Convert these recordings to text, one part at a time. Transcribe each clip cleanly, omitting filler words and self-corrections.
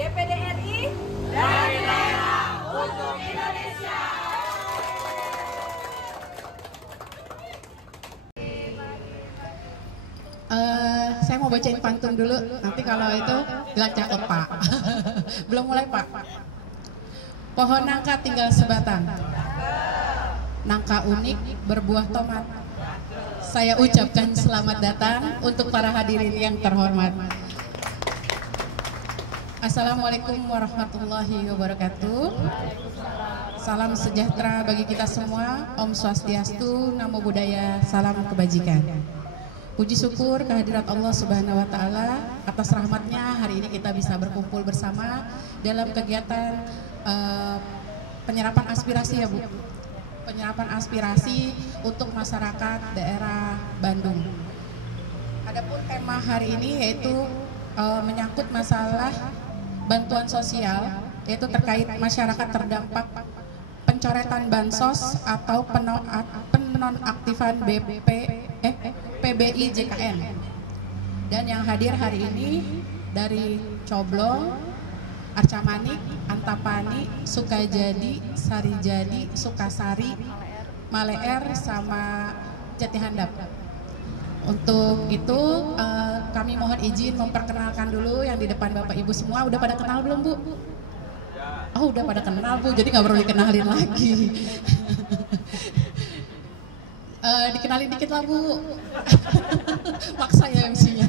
DPD RI dari daerah untuk Indonesia. Saya mau bacain pantun dulu, nanti kalau itu bilang cakep Pak. Belum mulai Pak. Pohon nangka tinggal sebatang, nangka unik berbuah tomat. Saya ucapkan selamat datang untuk para hadirin yang terhormat. Assalamualaikum warahmatullahi wabarakatuh. Salam sejahtera bagi kita semua. Om Swastiastu, Namo Buddhaya, salam kebajikan. Puji syukur kehadirat Allah Subhanahu wa Ta'ala atas rahmatnya hari ini kita bisa berkumpul bersama dalam kegiatan penyerapan aspirasi ya Bu. Penyerapan aspirasi untuk masyarakat daerah Bandung. Adapun tema hari ini yaitu menyangkut masalah bantuan sosial, yaitu terkait masyarakat terdampak pencoretan bansos atau penonaktifan PBI JKN. Dan yang hadir hari ini dari Coblong, Arca Manik, Antapani, Sukajadi, Sarijadi, Sukasari, Maleer, sama Jati Handap. Untuk itu kami mohon izin memperkenalkan dulu yang di depan Bapak Ibu semua. Udah pada kenal belum Bu? Oh udah pada kenal Bu, jadi nggak perlu dikenalin lagi. Dikenalin dikit lah Bu. Maksa ya MC-nya.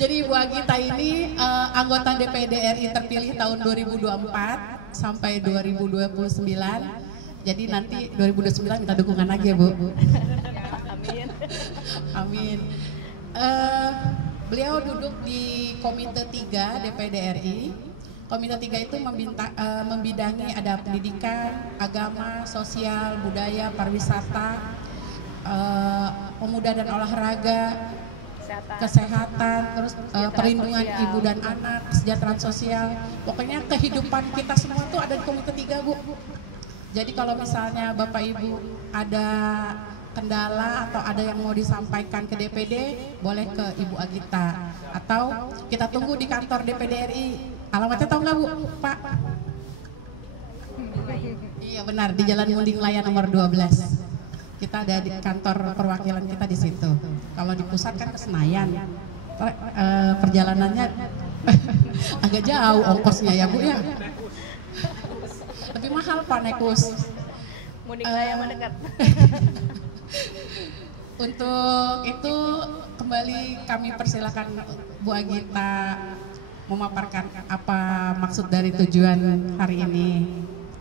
Jadi Ibu Agita ini anggota DPD RI terpilih tahun 2024 sampai 2029. Jadi nanti 2029 minta dukungan lagi ya Bu. Amin. Amin. Beliau duduk di Komite 3 DPD RI. Komite 3 itu membidangi ada pendidikan, agama, sosial, budaya, pariwisata, pemuda dan olahraga, kesehatan, terus perlindungan ibu dan anak, kesejahteraan sosial. Pokoknya kehidupan kita semua tuh ada di Komite 3 Bu. Jadi kalau misalnya Bapak Ibu ada kendala atau ada yang mau disampaikan ke DPD, boleh ke Ibu Agita. Atau kita tunggu di kantor DPD RI. Alamatnya tahu nggak Bu, Pak? Iya benar, di Jalan Munding Laya nomor 12. Kita ada di kantor perwakilan kita di situ. Kalau di pusat kan ke Senayan. Perjalanannya agak jauh ongkosnya ya Bu ya. Lebih mahal Pak naik bus. Munding Laya mendekat. Untuk itu kembali kami persilakan Bu Agita memaparkan apa maksud dari tujuan hari ini.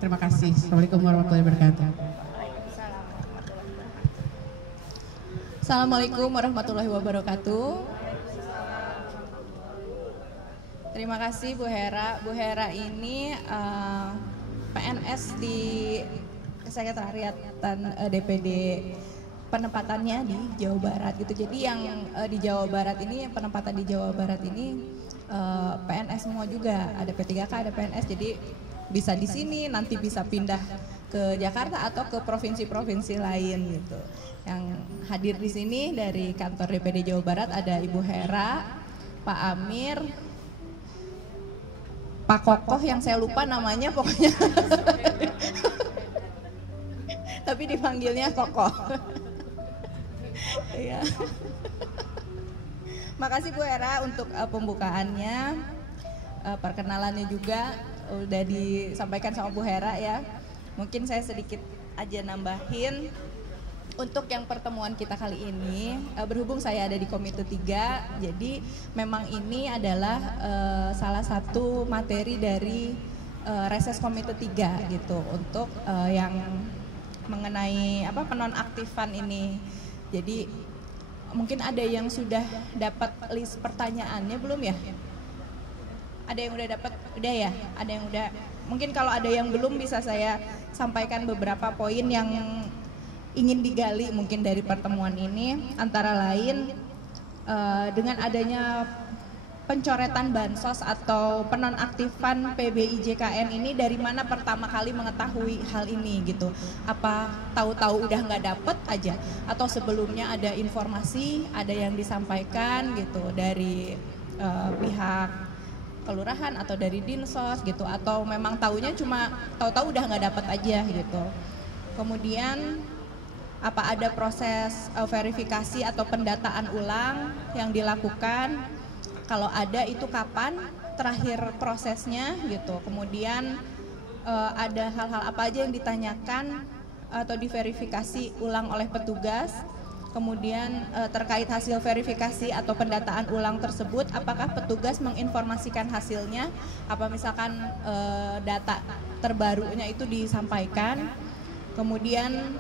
Terima kasih. Assalamualaikum warahmatullahi wabarakatuh. Assalamualaikum warahmatullahi wabarakatuh. Terima kasih Bu Hera. Bu Hera ini PNS di Sekretariatan DPD penempatannya di Jawa Barat gitu. Jadi yang di Jawa Barat ini, penempatan di Jawa Barat ini PNS semua juga, ada P3K, ada PNS. Jadi bisa di sini, nanti bisa pindah ke Jakarta atau ke provinsi-provinsi lain gitu. Yang hadir di sini dari kantor DPD Jawa Barat ada Ibu Hera, Pak Amir, Pak Kokoh yang saya lupa namanya pokoknya. Tapi dipanggilnya Kokoh. Iya. Makasih Bu Hera untuk pembukaannya, perkenalannya juga udah disampaikan sama Bu Hera ya. Mungkin saya sedikit aja nambahin untuk yang pertemuan kita kali ini. Berhubung saya ada di Komite 3, jadi memang ini adalah salah satu materi dari reses Komite 3 gitu untuk yang mengenai penonaktifan ini. Jadi mungkin ada yang sudah dapat list pertanyaannya belum ya? Ada yang udah dapat? Udah ya? Ada yang udah? Mungkin kalau ada yang belum bisa saya sampaikan beberapa poin yang ingin digali mungkin dari pertemuan ini. Antara lain dengan adanya pencoretan bansos atau penonaktifan PBI JKN ini, dari mana pertama kali mengetahui hal ini gitu? Apa tahu-tahu udah nggak dapet aja, atau sebelumnya ada informasi, ada yang disampaikan gitu dari pihak kelurahan atau dari dinsos gitu, atau memang taunya cuma tahu-tahu udah nggak dapat aja gitu. Kemudian apa ada proses verifikasi atau pendataan ulang yang dilakukan? Kalau ada itu kapan terakhir prosesnya gitu. Kemudian ada hal-hal apa aja yang ditanyakan atau diverifikasi ulang oleh petugas. Kemudian terkait hasil verifikasi atau pendataan ulang tersebut, apakah petugas menginformasikan hasilnya? Apa misalkan data terbarunya itu disampaikan? Kemudian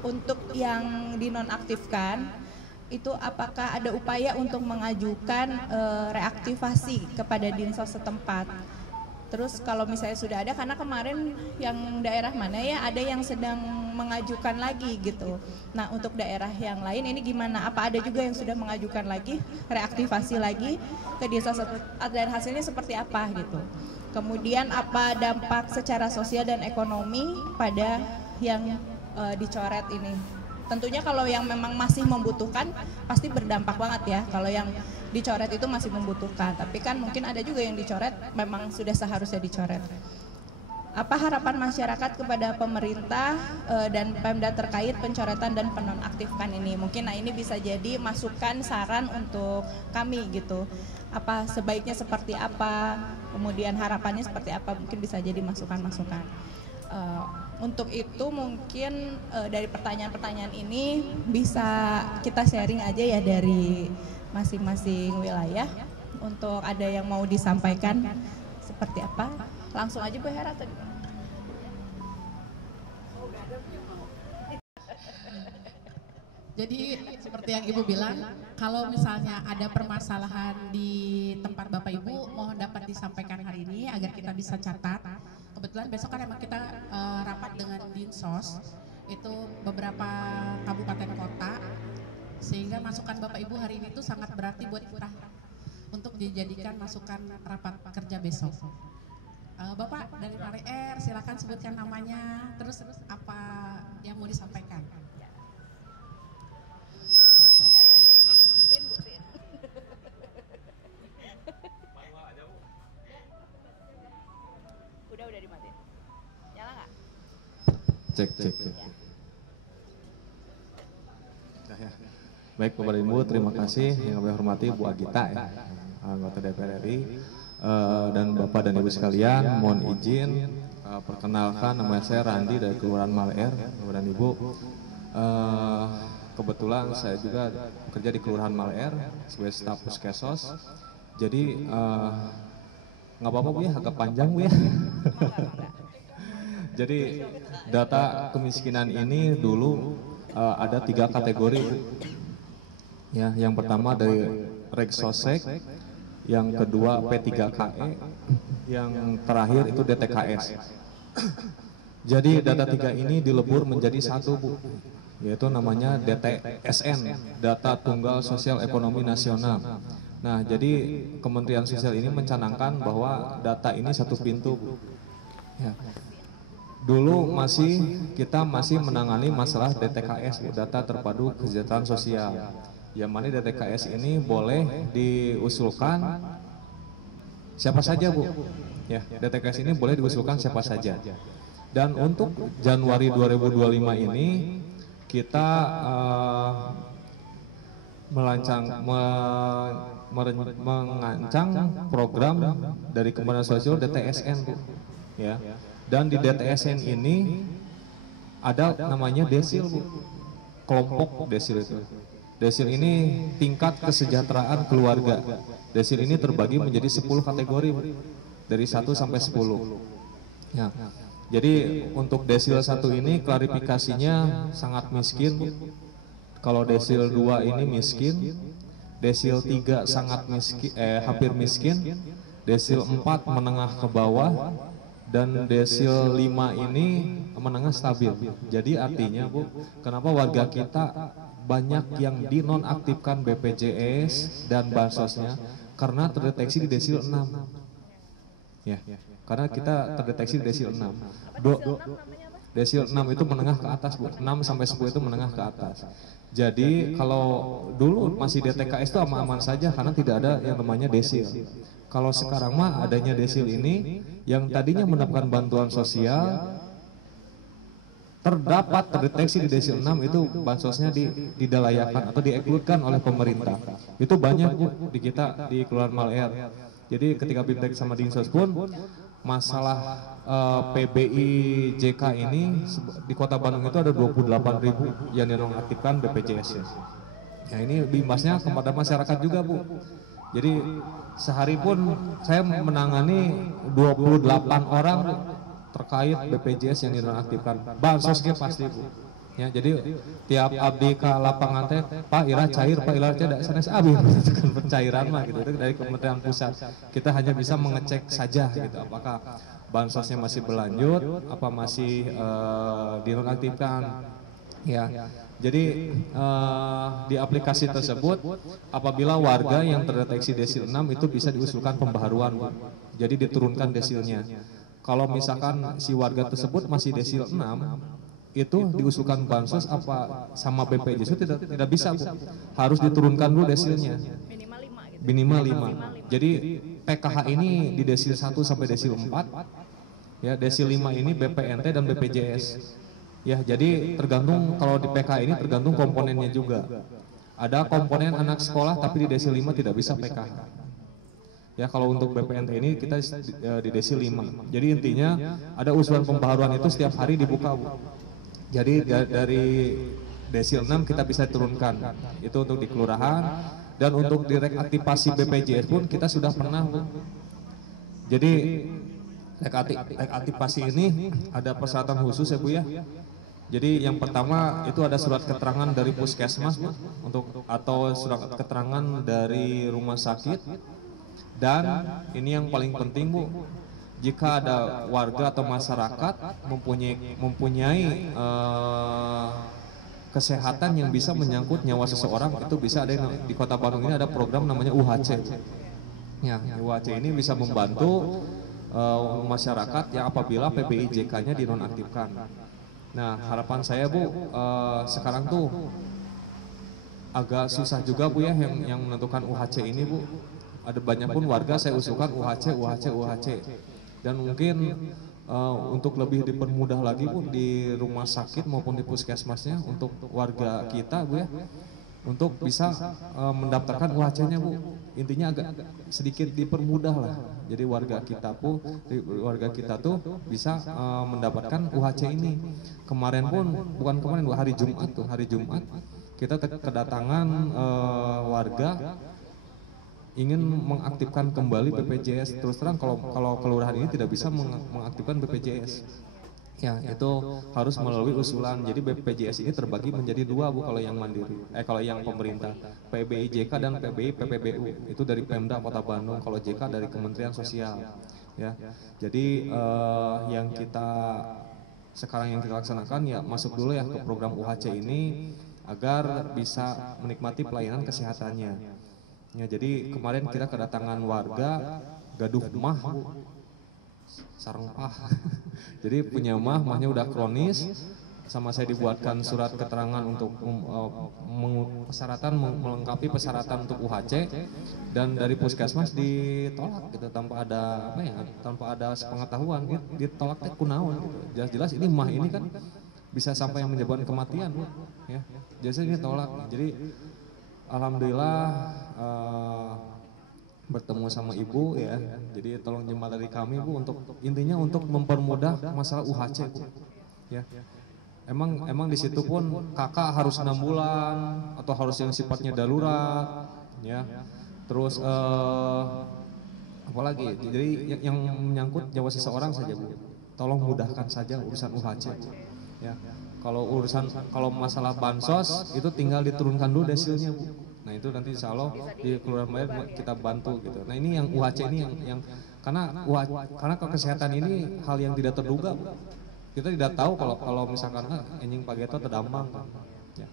untuk yang dinonaktifkan, itu apakah ada upaya untuk mengajukan reaktivasi kepada dinsos setempat? Terus kalau misalnya sudah ada, karena kemarin yang daerah mana ya, ada yang sedang mengajukan lagi gitu. Nah untuk daerah yang lain ini gimana? Apa ada juga yang sudah mengajukan lagi, reaktivasi lagi ke dinsos dan hasilnya seperti apa gitu. Kemudian apa dampak secara sosial dan ekonomi pada yang dicoret ini? Tentunya kalau yang memang masih membutuhkan pasti berdampak banget ya. Kalau yang dicoret itu masih membutuhkan, tapi kan mungkin ada juga yang dicoret memang sudah seharusnya dicoret. Apa harapan masyarakat kepada pemerintah dan Pemda terkait pencoretan dan penonaktifkan ini? Mungkin nah ini bisa jadi masukan saran untuk kami gitu. Apa sebaiknya seperti apa, kemudian harapannya seperti apa, mungkin bisa jadi masukan-masukan. Untuk itu mungkin dari pertanyaan-pertanyaan ini bisa kita sharing aja ya dari masing-masing wilayah. Untuk ada yang mau disampaikan seperti apa, langsung aja Bu Hera tadi. Jadi seperti yang Ibu bilang, kalau misalnya ada permasalahan di tempat Bapak Ibu, mohon dapat disampaikan hari ini agar kita bisa catat. Kebetulan besok kan emang kita rapat dengan Dinsos, itu beberapa kabupaten kota, sehingga masukan Bapak Ibu hari ini itu sangat berarti buat kita untuk dijadikan masukan rapat kerja besok. Bapak dari Maleer, silakan sebutkan namanya, terus apa yang mau disampaikan. Udah dimatiin. Nyala nggak? Cek. Ya. Baik Bapak dan Ibu, terima kasih yang kami hormati Bu Agita ya, anggota DPR RI, dan Bapak dan Ibu sekalian, mohon izin perkenalkan, nama saya Randi dari Kelurahan Maleer. Bapak dan Ibu, kebetulan saya juga bekerja di Kelurahan Maleer sebagai staf Puskesos. Jadi nggak apa-apa Bu ya, agak panjang Bu ya. Jadi data kemiskinan ini dulu ada 3 kategori Bu. Ya, yang pertama dari Regsosek, yang kedua P3KE, yang terakhir itu DTKS. Jadi data 3 ini dilebur menjadi satu Bu, yaitu namanya DTSN, Data Tunggal Sosial Ekonomi Nasional. Nah, jadi Kementerian Sosial ini mencanangkan bahwa data ini satu pintu Bu. Ya. Dulu kita masih menangani masalah DTKS, Data Terpadu Kesejahteraan Sosial. Yang mana DTKS ini boleh diusulkan siapa saja Bu. Ya, DTKS ini boleh diusulkan siapa saja. Dan untuk Januari 2025 ini kita mengancang program dari Kementerian Sosial DTSN Bu. Ya. Dan di DTSN ini ada namanya desil Bu. Kelompok desil itu. Desil ini tingkat kesejahteraan keluarga. Desil ini terbagi menjadi 10 kategori Bu. Dari 1 sampai 10. Ya. Jadi untuk desil 1 ini klarifikasinya sangat miskin Bu. Kalau desil 2 ini miskin, desil 3 sangat miskin, hampir miskin, desil 4 menengah ke bawah, dan desil 5 ini menengah stabil. Jadi artinya Bu, kenapa warga kita banyak yang dinonaktifkan BPJS dan bansosnya? Karena terdeteksi di desil 6. Ya, karena kita terdeteksi di desil 6. Desil 6 itu menengah ke atas Bu, 6 sampai 10 itu menengah ke atas. Jadi kalau dulu masih DTKS itu aman-aman saja karena tidak ada yang namanya desil. Kalau sekarang mah adanya desil ini yang tadinya mendapatkan bantuan sosial terdeteksi di desil 6 itu bansosnya didalayakan atau diekludkan oleh pemerintah. Itu banyak Bu di kita di Kelurahan Mal-Er. Jadi ketika Bimtek sama Dinsos pun masalah PBI JK ini di Kota Bandung itu ada 28.000 yang dinonaktifkan BPJS. Nah ini imbasnya kepada masyarakat juga Bu. Jadi sehari pun saya menangani 28 orang Bu, terkait BPJS yang dinonaktifkan. Bansosnya pasti Bu. Ya, jadi tiap abdi ke lapangan teh, Pak Ira cair, Pak Ira tidak sanes abi itu kan pencairan mah gitu. Itu dari Kementerian Pusat. Kita hanya bisa mengecek saja gitu apakah bansosnya masih berlanjut, apa masih dinonaktifkan. Ya. Jadi di aplikasi tersebut apabila warga yang terdeteksi desil 6 itu bisa diusulkan pembaharuan Bu. Jadi diturunkan desilnya. Kalau misalkan si warga tersebut masih desil 6 itu diusulkan bansos apa sama BPJS itu tidak bisa Bu. Harus diturunkan dulu desilnya. Minimal 5 gitu. Minimal 5. Jadi PKH ini di desil 1 sampai desil 4. Ya, desil 5 ini BPNT dan BPJS. Ya, jadi tergantung kalau di PKH ini tergantung komponennya juga. Ada komponen anak sekolah tapi di desil 5 tidak bisa PKH. Ya, kalau untuk BPNT ini kita di desil 5. Jadi intinya ada usulan pembaharuan itu setiap hari dibuka Bu. Jadi dari desil 6 kita bisa turunkan. Itu untuk di kelurahan dan untuk direkaktivasi BPJS pun kita sudah pernah Bu. Jadi reaktivasi ini ada persyaratan khusus ya Bu ya. Jadi yang pertama itu ada surat keterangan dari puskesmas Bu, untuk atau surat keterangan dari rumah sakit. Dan ini yang paling penting Bu, jika ada warga atau masyarakat mempunyai kesehatan yang bisa menyangkut nyawa seseorang, itu bisa ada di Kota Bandung ini ada program namanya UHC. Ya, UHC ini bisa membantu masyarakat yang apabila PBI JK-nya dinonaktifkan. Nah, harapan saya Bu, sekarang tuh agak susah juga Bu ya yang menentukan UHC ini Bu. Ada banyak pun warga saya usulkan UHC. Dan mungkin untuk lebih dipermudah lagi Bu di rumah sakit maupun di puskesmasnya untuk warga kita Bu ya, untuk bisa mendaftarkan UHC-nya Bu. Intinya agak sedikit dipermudah lah. Jadi warga kita tuh bisa mendapatkan UHC ini. Kemarin pun bukan kemarin Bu, hari Jumat kita kedatangan warga ingin mengaktifkan kembali BPJS. Terus terang kalau kelurahan ini tidak bisa mengaktifkan BPJS. Ya, itu harus melalui usulan. Jadi BPJS ini terbagi menjadi 2 Bu kalau yang mandiri. Kalau yang pemerintah, PBI JK dan PBI PPBU. Itu dari Pemda Kota Bandung, kalau JK dari Kementerian Sosial. Ya. Jadi yang kita laksanakan ya masuk dulu ya ke program UHC ini agar bisa menikmati pelayanan kesehatannya. Ya, jadi kemarin kita kedatangan warga gaduh mah Bu. Sareng pah. Jadi punya mahnya udah kronis, sama saya dibuatkan surat keterangan untuk melengkapi persyaratan untuk UHC, dan dari puskesmas ditolak gitu tanpa ada sepengetahuan gitu, ditolak teh kunaon gitu. Jelas-jelas ini mah ini kan bisa sampai yang menyebabkan kematian Bu ya. Jadi ini tolak. Jadi alhamdulillah bertemu sama Ibu ya, jadi tolong jemput dari kami Bu untuk intinya untuk mempermudah masalah UHC Bu ya. Emang di situ pun kakak harus 6 bulan atau harus yang sifatnya darurat ya. Terus apalagi jadi yang menyangkut nyawa seseorang saja Bu, tolong mudahkan saja urusan UHC ya. Kalau masalah bansos itu tinggal diturunkan dulu desilnya Bu. Nah itu nanti insya Allah di Kelurahan Mal-Er kita bantu gitu. Nah ini yang UHC ini yang karena kesehatan ini hal yang tidak terduga Bu. Kita tidak tahu kalau misalkan anjing pageto terdambang kan. Ya.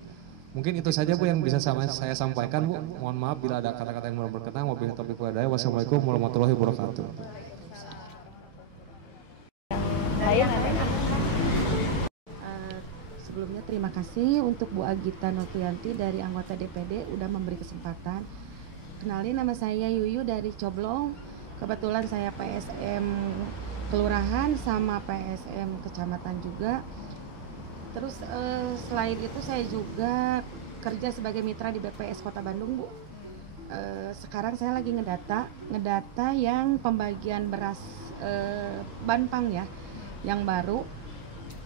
Mungkin itu saja Bu yang bisa saya sampaikan Bu. Mohon maaf bila ada kata-kata yang kurang berkenan. Wabillahi taufiq wal hidayah. Wassalamualaikum warahmatullahi wabarakatuh. Sebelumnya terima kasih untuk Bu Agita Novianti dari anggota DPD udah memberi kesempatan. Kenalin, nama saya Yuyu dari Coblong. Kebetulan saya PSM kelurahan sama PSM kecamatan juga. Terus selain itu saya juga kerja sebagai mitra di BPS Kota Bandung, Bu. Sekarang saya lagi ngedata yang pembagian beras Banpang ya, yang baru.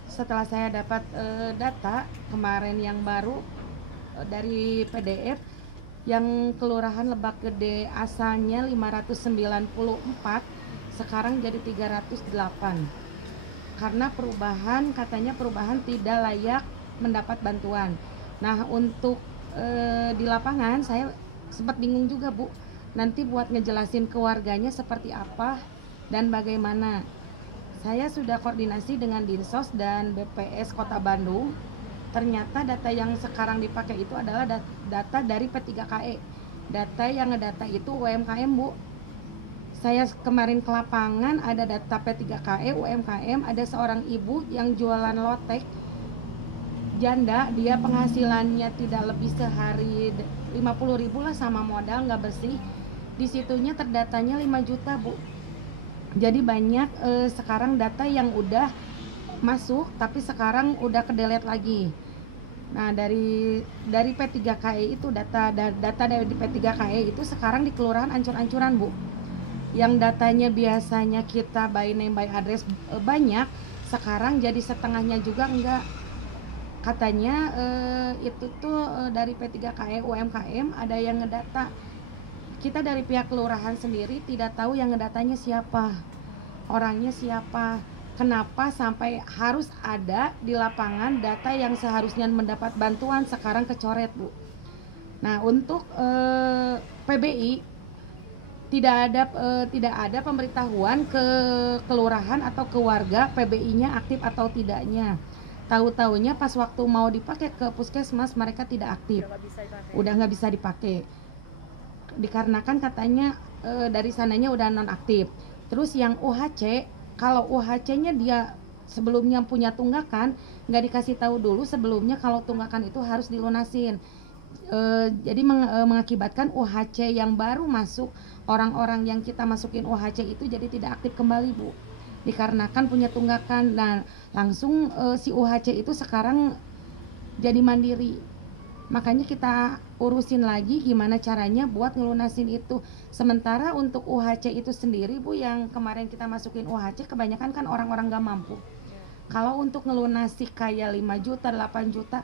Setelah saya dapat data kemarin yang baru dari PDF, yang kelurahan Lebak Gede asalnya 594, sekarang jadi 308. Karena katanya perubahan tidak layak mendapat bantuan. Nah, untuk di lapangan saya sempat bingung juga, Bu. Nanti buat ngejelasin ke warganya seperti apa dan bagaimana. Saya sudah koordinasi dengan Dinsos dan BPS Kota Bandung. Ternyata data yang sekarang dipakai itu adalah data dari P3KE. Data yang ngedata itu UMKM, Bu. Saya kemarin ke lapangan, ada data P3KE, UMKM, ada seorang ibu yang jualan lotek, janda, dia penghasilannya tidak lebih sehari 50.000 lah sama modal nggak bersih. Di situnya terdatanya 5 juta, Bu. Jadi banyak sekarang data yang udah masuk, tapi sekarang udah kedelete lagi. Nah, dari P3KE itu data dari P3KE itu sekarang di kelurahan ancur-ancuran, Bu. Yang datanya biasanya kita by name by address banyak, sekarang jadi setengahnya juga enggak. Katanya itu tuh dari P3KE UMKM ada yang ngedata. Kita dari pihak kelurahan sendiri tidak tahu yang ngedatanya siapa, orangnya siapa. Kenapa sampai harus ada di lapangan data yang seharusnya mendapat bantuan sekarang kecoret, Bu. Nah, untuk PBI tidak ada pemberitahuan ke kelurahan atau ke warga PBI-nya aktif atau tidaknya. Tahu-taunya pas waktu mau dipakai ke puskesmas mereka tidak aktif, udah nggak bisa dipakai. Dikarenakan katanya dari sananya udah nonaktif. Terus yang UHC, kalau UHC-nya dia sebelumnya punya tunggakan, nggak dikasih tahu dulu sebelumnya kalau tunggakan itu harus dilunasin. Jadi mengakibatkan UHC yang baru masuk, orang-orang yang kita masukin UHC itu jadi tidak aktif kembali, Bu, dikarenakan punya tunggakan. Dan langsung si UHC itu sekarang jadi mandiri. Makanya kita urusin lagi gimana caranya buat ngelunasin itu. Sementara untuk UHC itu sendiri, Bu, yang kemarin kita masukin UHC kebanyakan kan orang-orang gak mampu. Kalau untuk ngelunasi kayak 5 juta, 8 juta,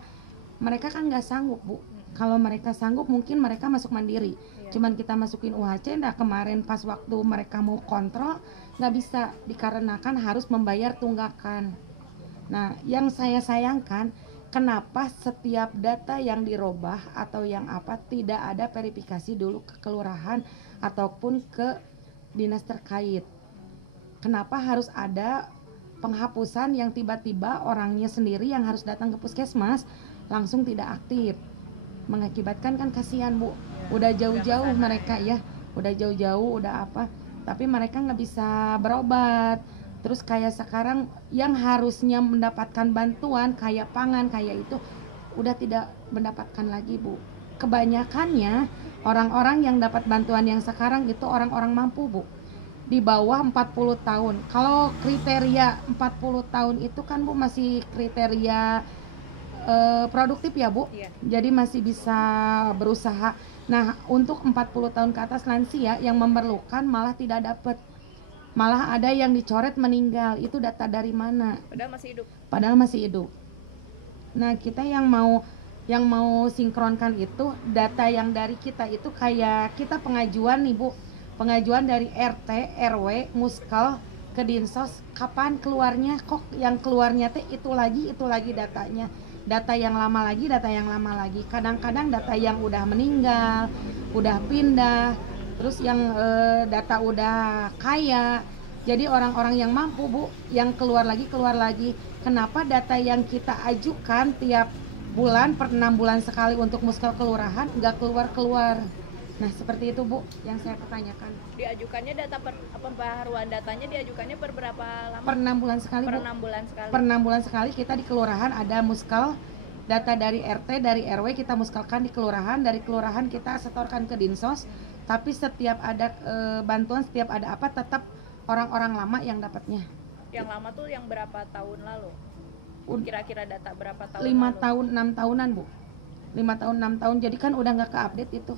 mereka kan gak sanggup, Bu. Kalau mereka sanggup mungkin mereka masuk mandiri. Cuman kita masukin UHC, nah kemarin pas waktu mereka mau kontrol nggak bisa, dikarenakan harus membayar tunggakan. Nah, yang saya sayangkan, kenapa setiap data yang dirubah atau yang apa tidak ada verifikasi dulu ke kelurahan ataupun ke dinas terkait. Kenapa harus ada penghapusan yang tiba-tiba orangnya sendiri yang harus datang ke puskesmas langsung tidak aktif. Mengakibatkan kan kasihan, Bu. Udah jauh-jauh mereka ya, udah jauh-jauh, udah apa, tapi mereka nggak bisa berobat. Terus kayak sekarang yang harusnya mendapatkan bantuan kayak pangan kayak itu udah tidak mendapatkan lagi, Bu. Kebanyakannya orang-orang yang dapat bantuan yang sekarang itu orang-orang mampu, Bu, di bawah 40 tahun. Kalau kriteria 40 tahun itu kan, Bu, masih kriteria produktif ya, Bu. Iya. Jadi masih bisa berusaha. Nah, untuk 40 tahun ke atas lansia yang memerlukan malah tidak dapat. Malah ada yang dicoret meninggal. Itu data dari mana? Padahal masih hidup. Nah, kita yang mau sinkronkan itu data yang dari kita itu kayak kita pengajuan nih, Bu. Pengajuan dari RT, RW, Muskal ke Dinsos, kapan keluarnya? Kok yang keluarnya teh itu lagi datanya. Data yang lama lagi, kadang-kadang data yang udah meninggal, udah pindah, terus yang data udah kaya. Jadi orang-orang yang mampu, Bu, yang keluar lagi. Kenapa data yang kita ajukan tiap bulan per 6 bulan sekali untuk muskal kelurahan nggak keluar? Nah, seperti itu, Bu, yang saya pertanyakan. Diajukannya pembaharuan datanya diajukannya per berapa lama? Per 6 bulan sekali, Bu. Per 6 bulan sekali kita di kelurahan ada muskal, data dari RT, dari RW kita muskalkan di kelurahan, dari kelurahan kita setorkan ke Dinsos, Tapi setiap ada bantuan, setiap ada apa, tetap orang-orang lama yang dapatnya. Yang lama tuh yang berapa tahun lalu? Kira-kira data berapa tahun 5 lalu? tahun, 6 tahunan Bu. 5 tahun, 6 tahun, jadi kan udah nggak ke-update itu.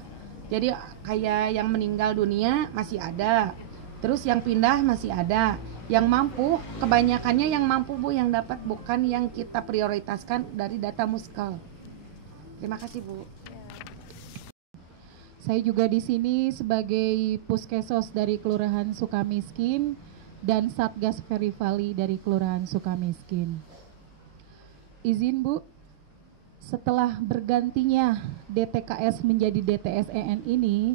Jadi kayak yang meninggal dunia masih ada, terus yang pindah masih ada. Yang mampu, kebanyakannya yang mampu Bu yang dapat, bukan yang kita prioritaskan dari data Muskal. Terima kasih Bu. Saya juga di sini sebagai Puskesos dari Kelurahan Sukamiskin dan Satgas Verivali dari Kelurahan Sukamiskin. Izin Bu, setelah bergantinya DTKS menjadi DTSEN ini,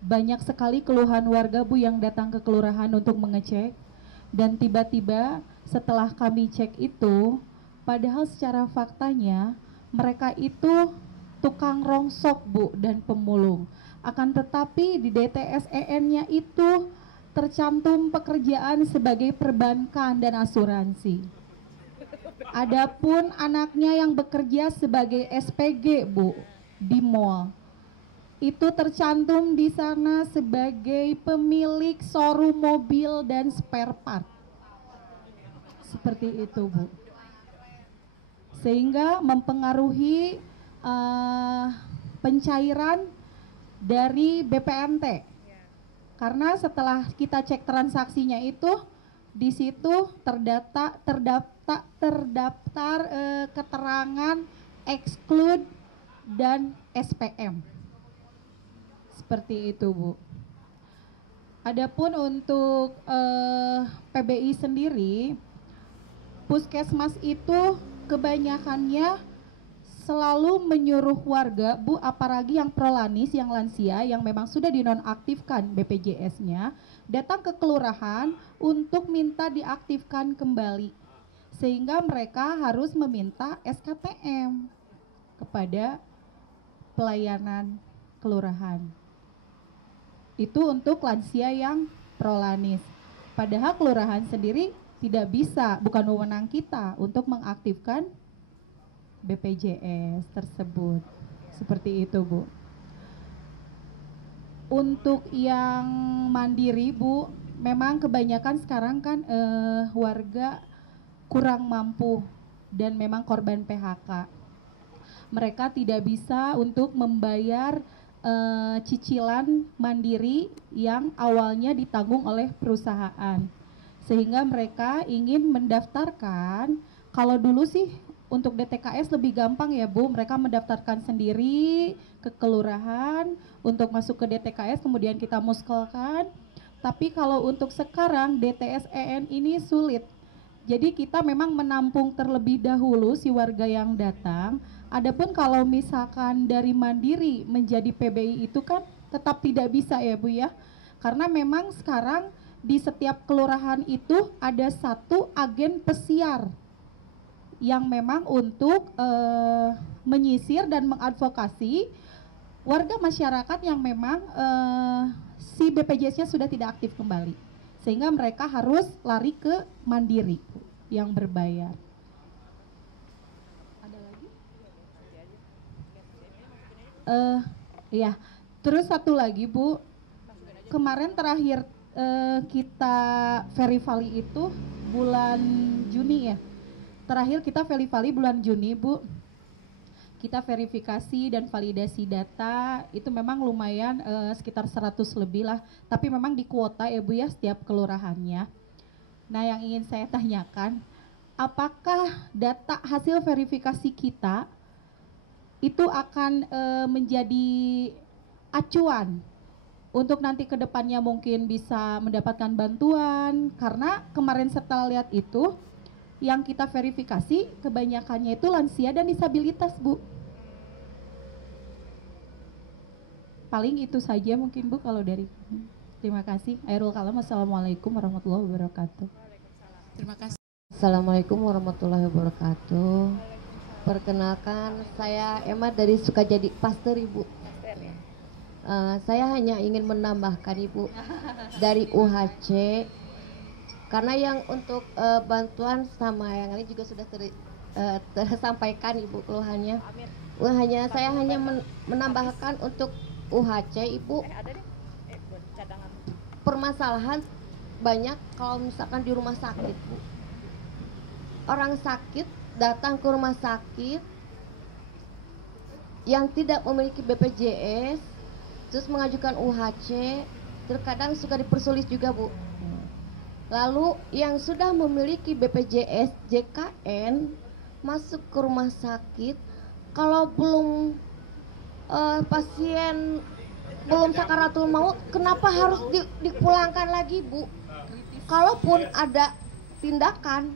banyak sekali keluhan warga Bu yang datang ke kelurahan untuk mengecek, dan tiba-tiba setelah kami cek itu, padahal secara faktanya mereka itu tukang rongsok Bu dan pemulung. Akan tetapi di DTSEN-nya itu tercantum pekerjaan sebagai perbankan dan asuransi. Adapun anaknya yang bekerja sebagai SPG Bu di mall, itu tercantum di sana sebagai pemilik showroom mobil dan spare part. Seperti itu Bu. Sehingga mempengaruhi pencairan dari BPNT. Karena setelah kita cek transaksinya itu, di situ terdaftar keterangan exclude dan SPM. Seperti itu Bu. Adapun untuk PBI sendiri, Puskesmas itu kebanyakannya selalu menyuruh warga Bu, apalagi yang prolanis, yang lansia, yang memang sudah dinonaktifkan BPJS-nya, datang ke kelurahan untuk minta diaktifkan kembali, sehingga mereka harus meminta SKTM kepada pelayanan kelurahan. Itu untuk lansia yang prolanis. Padahal kelurahan sendiri tidak bisa, bukan wewenang kita untuk mengaktifkan BPJS tersebut. Seperti itu Bu. Untuk yang mandiri Bu, memang kebanyakan sekarang kan warga kurang mampu dan memang korban PHK. Mereka tidak bisa untuk membayar cicilan mandiri yang awalnya ditanggung oleh perusahaan. Sehingga mereka ingin mendaftarkan, kalau dulu sih untuk DTKS lebih gampang ya Bu, mereka mendaftarkan sendiri ke kelurahan untuk masuk ke DTKS, kemudian kita muskelkan. Tapi kalau untuk sekarang DTSEN ini sulit. Jadi kita memang menampung terlebih dahulu si warga yang datang. Adapun kalau misalkan dari mandiri menjadi PBI itu kan tetap tidak bisa ya Bu ya. Karena memang sekarang di setiap kelurahan itu ada satu agen pesiar yang memang untuk menyisir dan mengadvokasi warga masyarakat yang memang si BPJS-nya sudah tidak aktif kembali, sehingga mereka harus lari ke mandiri yang berbayar. Ada lagi? Ya, terus satu lagi Bu, kemarin terakhir kita verifali itu bulan Juni ya. Terakhir kita verifali bulan Juni Bu, kita verifikasi dan validasi data itu memang lumayan sekitar 100 lebih lah, tapi memang di kuota ya Bu ya setiap kelurahannya. Nah yang ingin saya tanyakan, apakah data hasil verifikasi kita itu akan menjadi acuan untuk nanti ke depannya mungkin bisa mendapatkan bantuan? Karena kemarin setelah lihat itu, yang kita verifikasi kebanyakannya itu lansia dan disabilitas Bu. Paling itu saja mungkin Bu kalau dari. Terima kasih. Airul Kalam. Assalamualaikum warahmatullahi wabarakatuh. Terima kasih. Assalamualaikum warahmatullahi wabarakatuh. Perkenalkan, saya Emma dari Sukajadi Pasteur Ibu. Saya hanya ingin menambahkan Ibu dari UHC. Karena yang untuk bantuan sama yang ini juga sudah tersampaikan Ibu keluhannya. Saya hanya menambahkan untuk UHC Ibu. permasalahan banyak kalau misalkan di rumah sakit, Bu. Orang sakit datang ke rumah sakit yang tidak memiliki BPJS, terus mengajukan UHC, terkadang suka dipersulit juga, Bu. Lalu yang sudah memiliki BPJS, JKN, masuk ke rumah sakit, kalau belum pasien belum sakaratul maut, kenapa harus dipulangkan lagi, Bu? Kalaupun ada tindakan,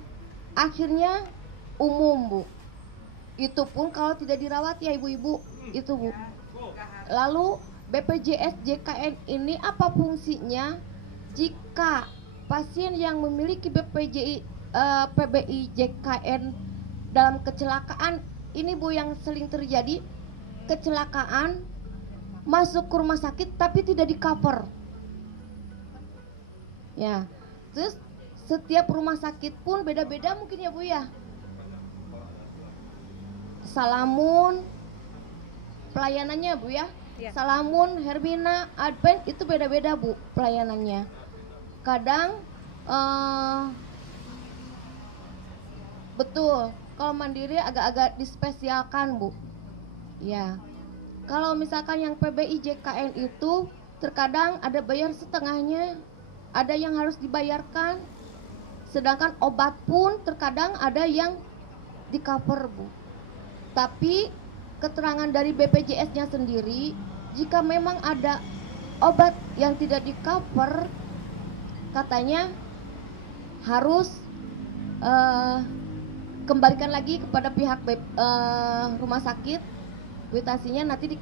akhirnya umum, Bu. Itu pun kalau tidak dirawat ya ibu-ibu, itu, Bu. Lalu BPJS JKN ini apa fungsinya jika pasien yang memiliki PBI JKN dalam kecelakaan ini, Bu, yang sering terjadi, kecelakaan masuk ke rumah sakit tapi tidak di cover. Ya, terus setiap rumah sakit pun beda-beda mungkin ya, Bu, ya. Salamun pelayanannya, Bu, ya. Salamun, Herbina, Advent itu beda-beda, Bu, pelayanannya. Kadang betul, kalau mandiri agak-agak dispesialkan, Bu. Ya. Kalau misalkan yang PBI JKN itu terkadang ada bayar setengahnya, ada yang harus dibayarkan. Sedangkan obat pun terkadang ada yang di cover, Bu. Tapi keterangan dari BPJS-nya sendiri, jika memang ada obat yang tidak di cover, katanya harus kembalikan lagi kepada pihak rumah sakit. Kuitasinya nanti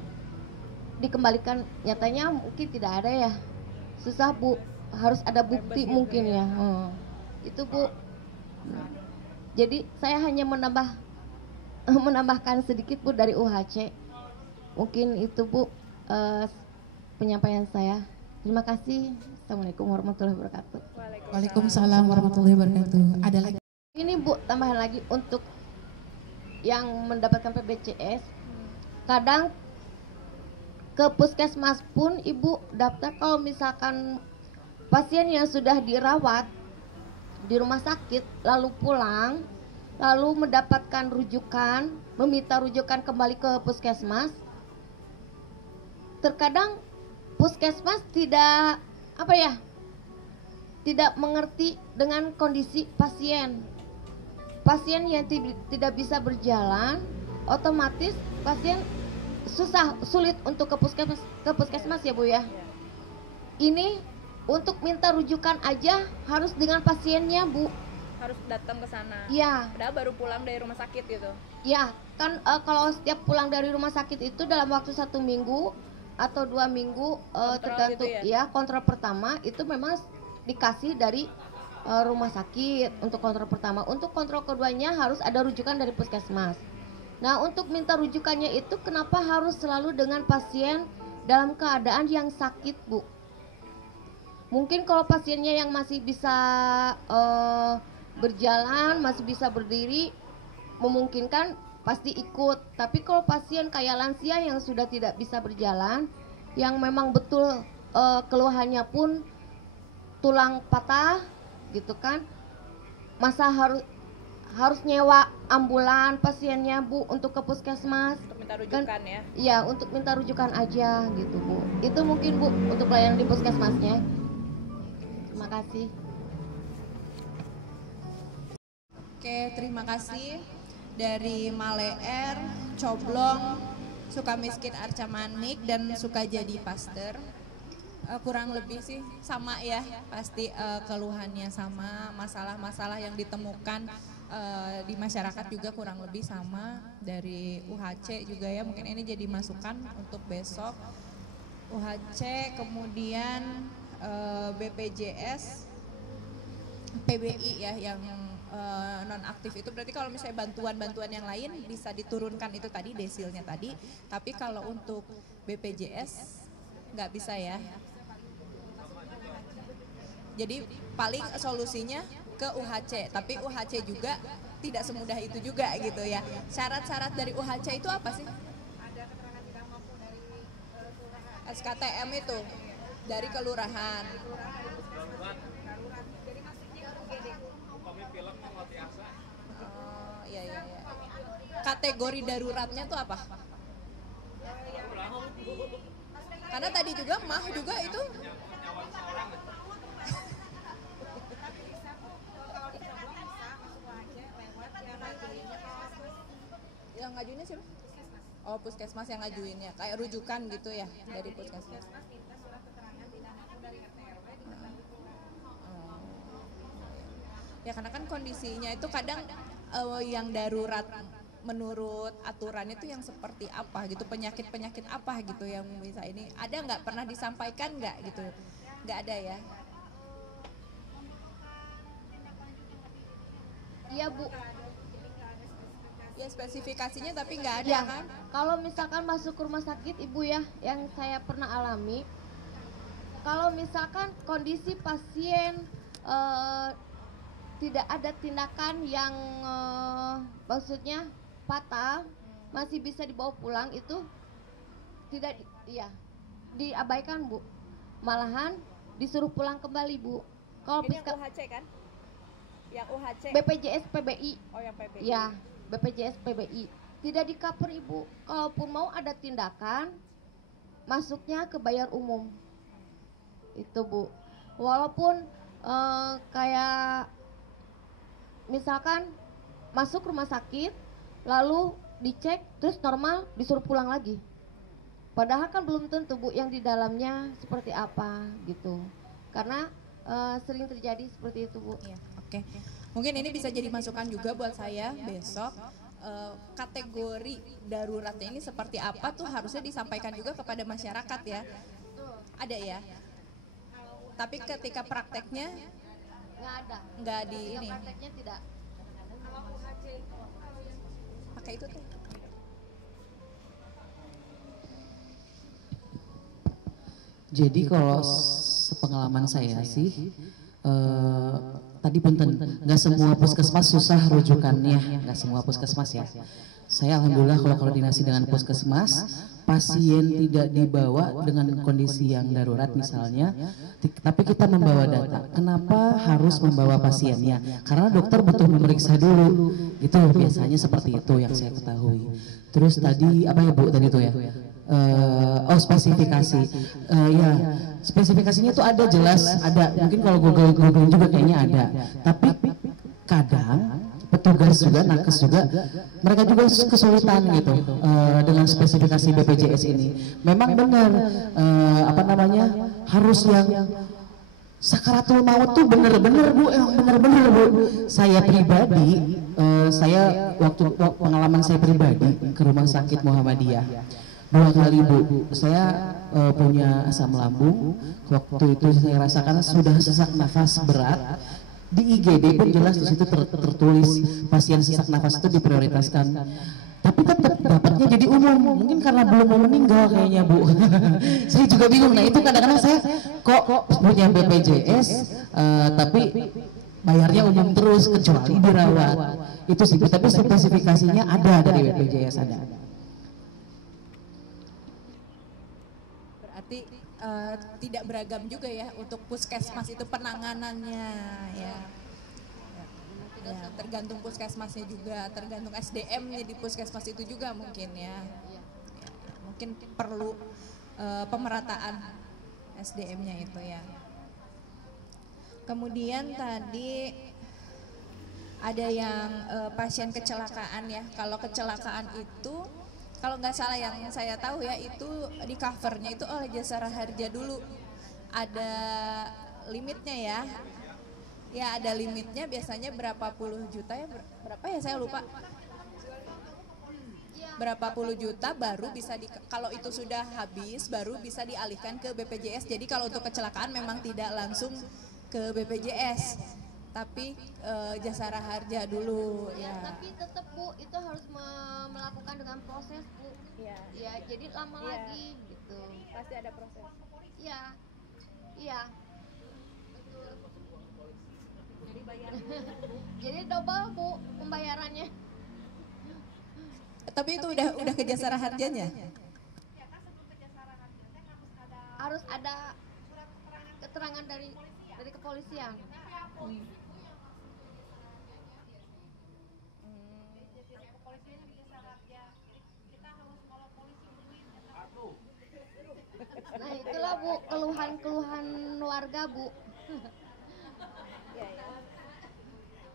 dikembalikan. Nyatanya mungkin tidak ada ya, susah, Bu, harus ada bukti mungkin ya. Itu, Bu. Jadi saya hanya menambahkan sedikit, Bu, dari UHC. Mungkin itu, Bu, penyampaian saya. Terima kasih. Assalamualaikum warahmatullahi wabarakatuh. Waalaikumsalam warahmatullahi wabarakatuh. Ada lagi? Ini, Bu, tambahan lagi untuk yang mendapatkan PBCS. Kadang ke puskesmas pun ibu daftar kalau misalkan pasien yang sudah dirawat di rumah sakit lalu pulang, lalu mendapatkan rujukan, meminta rujukan kembali ke puskesmas. Terkadang puskesmas tidak tidak mengerti dengan kondisi pasien. Pasien yang tidak bisa berjalan, otomatis pasien sulit untuk ke puskesmas ya, Bu, ya. Ini untuk minta rujukan aja harus dengan pasiennya, Bu. Harus datang ke sana. Iya. Padahal baru pulang dari rumah sakit gitu. Ya, kan kalau setiap pulang dari rumah sakit itu dalam waktu 1 minggu atau 2 minggu tergantung gitu ya. Kontrol pertama itu memang dikasih dari rumah sakit untuk kontrol pertama. Untuk kontrol keduanya harus ada rujukan dari puskesmas. Nah, untuk minta rujukannya itu kenapa harus selalu dengan pasien dalam keadaan yang sakit, Bu? Mungkin kalau pasiennya yang masih bisa berjalan, masih bisa berdiri, memungkinkan pasti ikut. Tapi kalau pasien kayak lansia yang sudah tidak bisa berjalan, yang memang betul keluhannya pun tulang patah gitu kan, masa harus nyewa ambulan pasiennya, Bu, untuk ke puskesmas. Untuk minta rujukan kan, ya? Iya, untuk minta rujukan aja gitu, Bu. Itu mungkin, Bu, untuk pelayanan di puskesmasnya. Terima kasih. Oke, terima kasih dari Maleer, Coblong, Sukamiskin Arca Manik, dan Sukajadi Pasteur. Kurang lebih sih sama ya, pasti keluhannya sama, masalah-masalah yang ditemukan di masyarakat juga kurang lebih sama. Dari UHC juga ya, mungkin ini jadi masukan untuk besok. UHC, kemudian BPJS, PBI ya yang non-aktif itu berarti kalau misalnya bantuan-bantuan yang lain bisa diturunkan itu tadi desilnya tadi, tapi kalau untuk BPJS nggak bisa ya. Jadi paling solusinya ke UHC, tapi UHC juga tidak semudah itu juga gitu ya. Syarat-syarat dari UHC itu apa sih? Ada keterangan tidak mampu dari SKTM itu dari kelurahan. kategori daruratnya tuh apa? Karena tadi juga mah juga itu yang ngajuinnya siapa? Oh, puskesmas yang ngajuinnya, kayak rujukan gitu ya dari puskesmas. Ya karena kan kondisinya itu kadang yang darurat menurut aturan itu yang seperti apa gitu, penyakit-penyakit apa gitu yang bisa ini, ada nggak, pernah disampaikan nggak gitu? Nggak ada ya? Iya Bu. Ya spesifikasinya tapi nggak ada Ya, kan? kalau misalkan masuk ke rumah sakit Ibu ya, yang saya pernah alami, kalau misalkan kondisi pasien tidak ada tindakan yang maksudnya fatal, masih bisa dibawa pulang, itu tidak ya diabaikan Bu, malahan disuruh pulang kembali Bu. Kalau Ini yang UHC kan? Yang UHC. BPJS PBI. Oh, yang PBI. Ya, BPJS PBI tidak di cover Ibu. Kalaupun mau ada tindakan, masuknya ke bayar umum. Itu Bu. Walaupun kayak misalkan masuk rumah sakit, lalu dicek terus normal, disuruh pulang lagi. Padahal kan belum tentu Bu yang di dalamnya seperti apa gitu. Karena sering terjadi seperti itu Bu. Iya, oke. Mungkin ini bisa jadi masukan juga buat saya besok. Kategori daruratnya ini seperti apa tuh harusnya disampaikan juga kepada masyarakat ya. Ada ya. Tapi ketika prakteknya Nggak ada. nggak di Ketika ini. prakteknya tidak. Pakai itu tuh. Jadi kalau sepengalaman saya sih, tadi punten, nggak semua puskesmas susah rujukannya, nggak semua puskesmas ya. Saya alhamdulillah kalau koordinasi dengan puskesmas, pasien tidak dibawa dengan kondisi yang darurat misalnya, tapi kita membawa data. Kenapa harus membawa pasiennya? Karena dokter butuh memeriksa dulu, gitu biasanya seperti itu yang saya ketahui. Terus tadi apa ya Bu tadi itu ya? Oh spesifikasi, ya spesifikasinya itu ada jelas, ada mungkin kalau googling juga kayaknya ada, tapi kadang petugas juga nakes juga mereka juga kesulitan gitu dengan spesifikasi BPJS ini. Memang benar apa namanya harus yang sakaratul maut tuh bener-bener Bu, bener-bener Bu. Saya pribadi, saya waktu pengalaman saya pribadi ke rumah sakit Muhammadiyah 2 kali Bu, saya punya asam lambung. Waktu itu saya rasakan sudah sesak nafas berat. Di IGD pun jelas di situ tertulis pasien sesak nafas itu diprioritaskan. Tapi tetap dapatnya jadi umum, mungkin karena belum mau meninggal kayaknya Bu. Saya juga bingung. Nah itu kadang-kadang saya kok punya BPJS tapi bayarnya umum terus kecuali dirawat. Itu sih, tapi spesifikasinya ada dari BPJS ada. Berarti tidak beragam juga ya untuk puskesmas itu penanganannya ya. Ya, tergantung puskesmasnya juga, tergantung SDM-nya di puskesmas itu juga mungkin ya. Mungkin perlu pemerataan SDM-nya itu ya. Kemudian tadi ada yang pasien kecelakaan ya. Kalau kecelakaan itu kalau nggak salah yang saya tahu ya itu di covernya itu oleh Jasara Harja dulu. Ada limitnya ya. Ya ada limitnya, biasanya berapa puluh juta ya, berapa ya saya lupa. Berapa puluh juta baru bisa kalau itu sudah habis baru bisa dialihkan ke BPJS. Jadi kalau untuk kecelakaan memang tidak langsung ke BPJS. Tapi Jasara Harja dulu ya. Tapi tetap Bu itu harus melakukan dengan proses Bu. Iya. Ya, jadi lama lagi gitu. Pasti ada proses. Iya. Iya. Betul. Jadi double Bu pembayarannya. Tapi itu udah ke Jasara Harjanya? Harus ada keterangan dari kepolisian. Nah itulah Bu, keluhan-keluhan warga Bu. Ya, ya.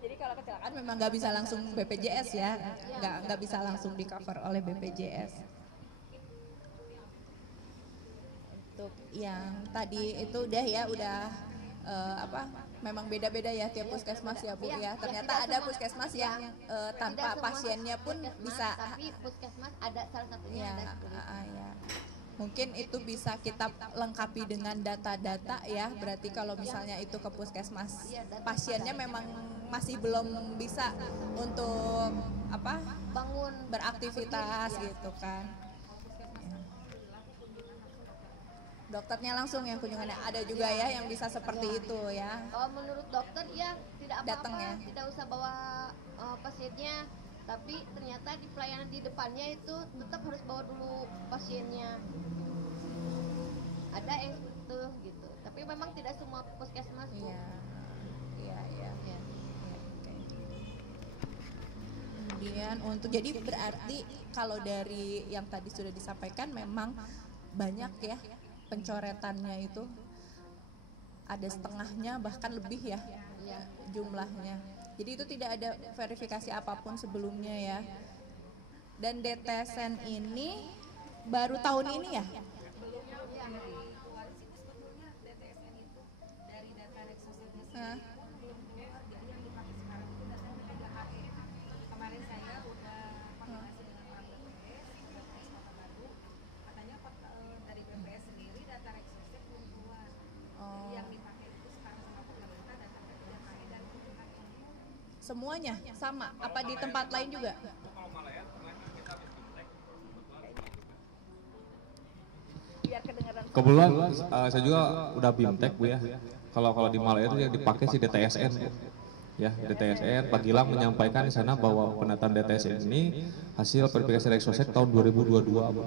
Jadi kalau kecelakaan memang nggak bisa langsung BPJS ya, nggak bisa langsung di cover oleh BPJS. Untuk yang tadi itu udah ya, memang beda-beda ya tiap puskesmas ya Bu ya. Ternyata ada puskesmas yang tanpa pasiennya pun bisa. Tapi puskesmas ada salah satunya Ya, ada kesulitan. ya. Mungkin itu bisa kita lengkapi dengan data-data ya. Berarti kalau misalnya itu ke puskesmas, pasiennya memang masih belum bisa untuk bangun beraktivitas gitu kan. Dokternya langsung yang kunjungannya ada juga ya yang bisa seperti itu ya. Oh, menurut dokter ya tidak Datang apa-apa, ya. tidak usah bawa pasiennya. Tapi ternyata di pelayanan di depannya itu tetap harus bawa dulu pasiennya. Ada yang itu gitu. Tapi memang tidak semua puskesmas. Iya. Iya. Oke. Kemudian jadi berarti kalau dari yang tadi sudah disampaikan memang banyak ya pencoretannya itu, ada setengahnya bahkan lebih ya jumlahnya. Jadi itu tidak ada verifikasi apapun sebelumnya ya. Dan DTSN ini baru tahun ini ya? Kemarin saya udah koordinasi dengan orang BPS, BPS Kota Baru, katanya dari BPS sendiri data Rexosek belum keluar. Jadi yang dipakai itu sekarang sama pemerintah data P3KE dan P3KE. Semuanya sama? Apa di tempat lain juga? Kebetulan saya juga udah BIMTEK Bu ya. Kalau di Malaya itu yang dipakai si DTSN Bu. Ya, DTSN Pak Gilang menyampaikan di sana bahwa penataan DTSN ini hasil verifikasi Rexosek tahun 2022 Bu.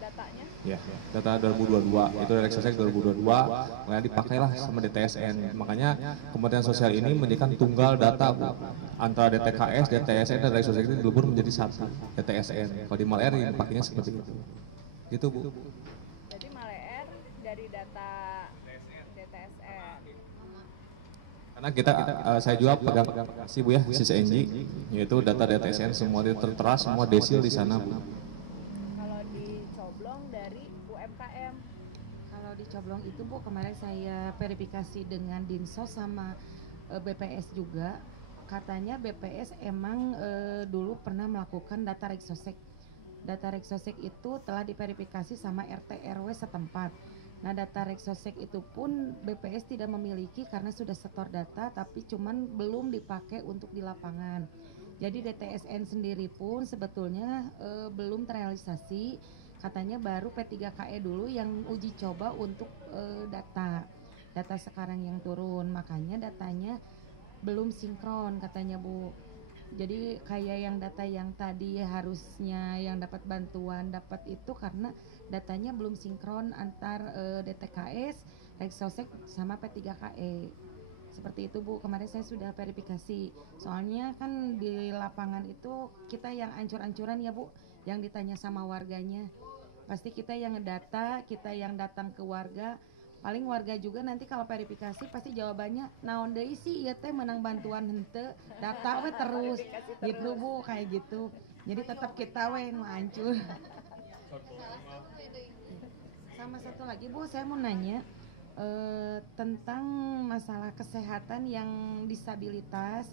Datanya? Ya, data 2022 itu Rexosek 2022, makanya dipakailah sama DTSN. Makanya Kementerian Sosial ini menjadikan tunggal data Bu, antara DTKS, DTSN dan Rexosek itu dilebur menjadi satu DTSN. Kalau di Malaya pakainya seperti itu. Gitu Bu. Jadi Malaya dari data DTSN. Karena saya juga pegang sih Bu ya, SysNG, yaitu data DTSN semua itu tertera semua desil di sana Bu. Kalau di Coblong dari UMKM. Kalau di Coblong itu Bu, kemarin saya verifikasi dengan Dinsos sama BPS juga. Katanya BPS emang dulu pernah melakukan data Rexosek. Data Rexosek itu telah diverifikasi sama RT RW setempat. Nah, data Rexosek itu pun BPS tidak memiliki karena sudah setor data tapi cuman belum dipakai untuk di lapangan. Jadi DTSN sendiri pun sebetulnya belum terrealisasi. Katanya baru P3KE dulu yang uji coba untuk data sekarang yang turun, makanya datanya belum sinkron katanya Bu. Jadi kayak yang data yang tadi harusnya yang dapat bantuan dapat itu karena datanya belum sinkron antar DTKS, Rexosek sama P3KE. Seperti itu Bu, kemarin saya sudah verifikasi. Soalnya kan di lapangan itu kita yang ancur-ancuran ya Bu, yang ditanya sama warganya. Pasti kita yang ngedata, kita yang datang ke warga. Paling warga juga nanti kalau verifikasi pasti jawabannya naon deui sih ieu teh menang bantuan henteu, data we terus. Gitu Bu, kayak gitu. Jadi tetap kita we nu hancur. Sama satu lagi Bu, saya mau nanya tentang masalah kesehatan yang disabilitas,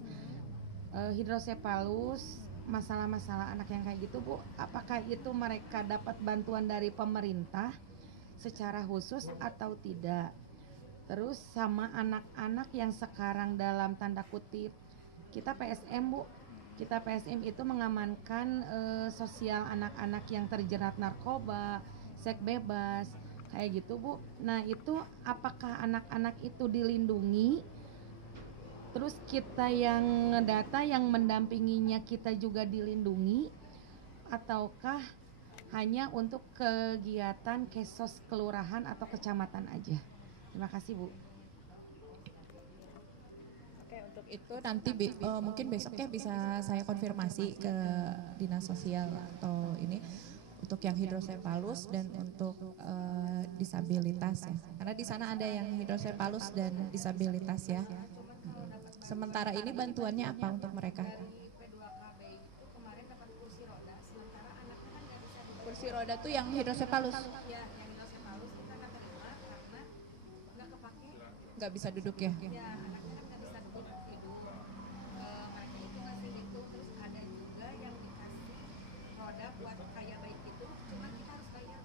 hidrosepalus, masalah-masalah anak yang kayak gitu Bu, apakah itu mereka dapat bantuan dari pemerintah secara khusus atau tidak? Terus sama anak-anak yang sekarang dalam tanda kutip kita PSM Bu, kita PSM itu mengamankan sosial anak-anak yang terjerat narkoba, seks bebas, kayak gitu Bu. Nah itu apakah anak-anak itu dilindungi? Terus kita yang ngedata, yang mendampinginya kita juga dilindungi? Ataukah hanya untuk kegiatan kesos kelurahan atau kecamatan aja? Terima kasih Bu. Oke, untuk itu nanti mungkin besoknya bisa saya konfirmasi ke Dinas Sosial atau ini. untuk yang hidrosefalus dan untuk disabilitas ya. Karena di sana ada yang hidrosefalus dan disabilitas ya. Sementara ini bantuannya apa untuk mereka? P2KB itu kemarin dapat kursi roda, sementara anaknya kan nggak bisa duduk. Kursi roda tuh yang hidrosefalus? Ya, yang hidrosefalus kita nggak terima karena nggak kepake. Nggak bisa duduk ya? Ya, anaknya kan nggak bisa duduk tidur. Mereka itu ngasih itu, terus ada juga yang dikasih roda buat kayak baik itu, cuma kita harus bayar.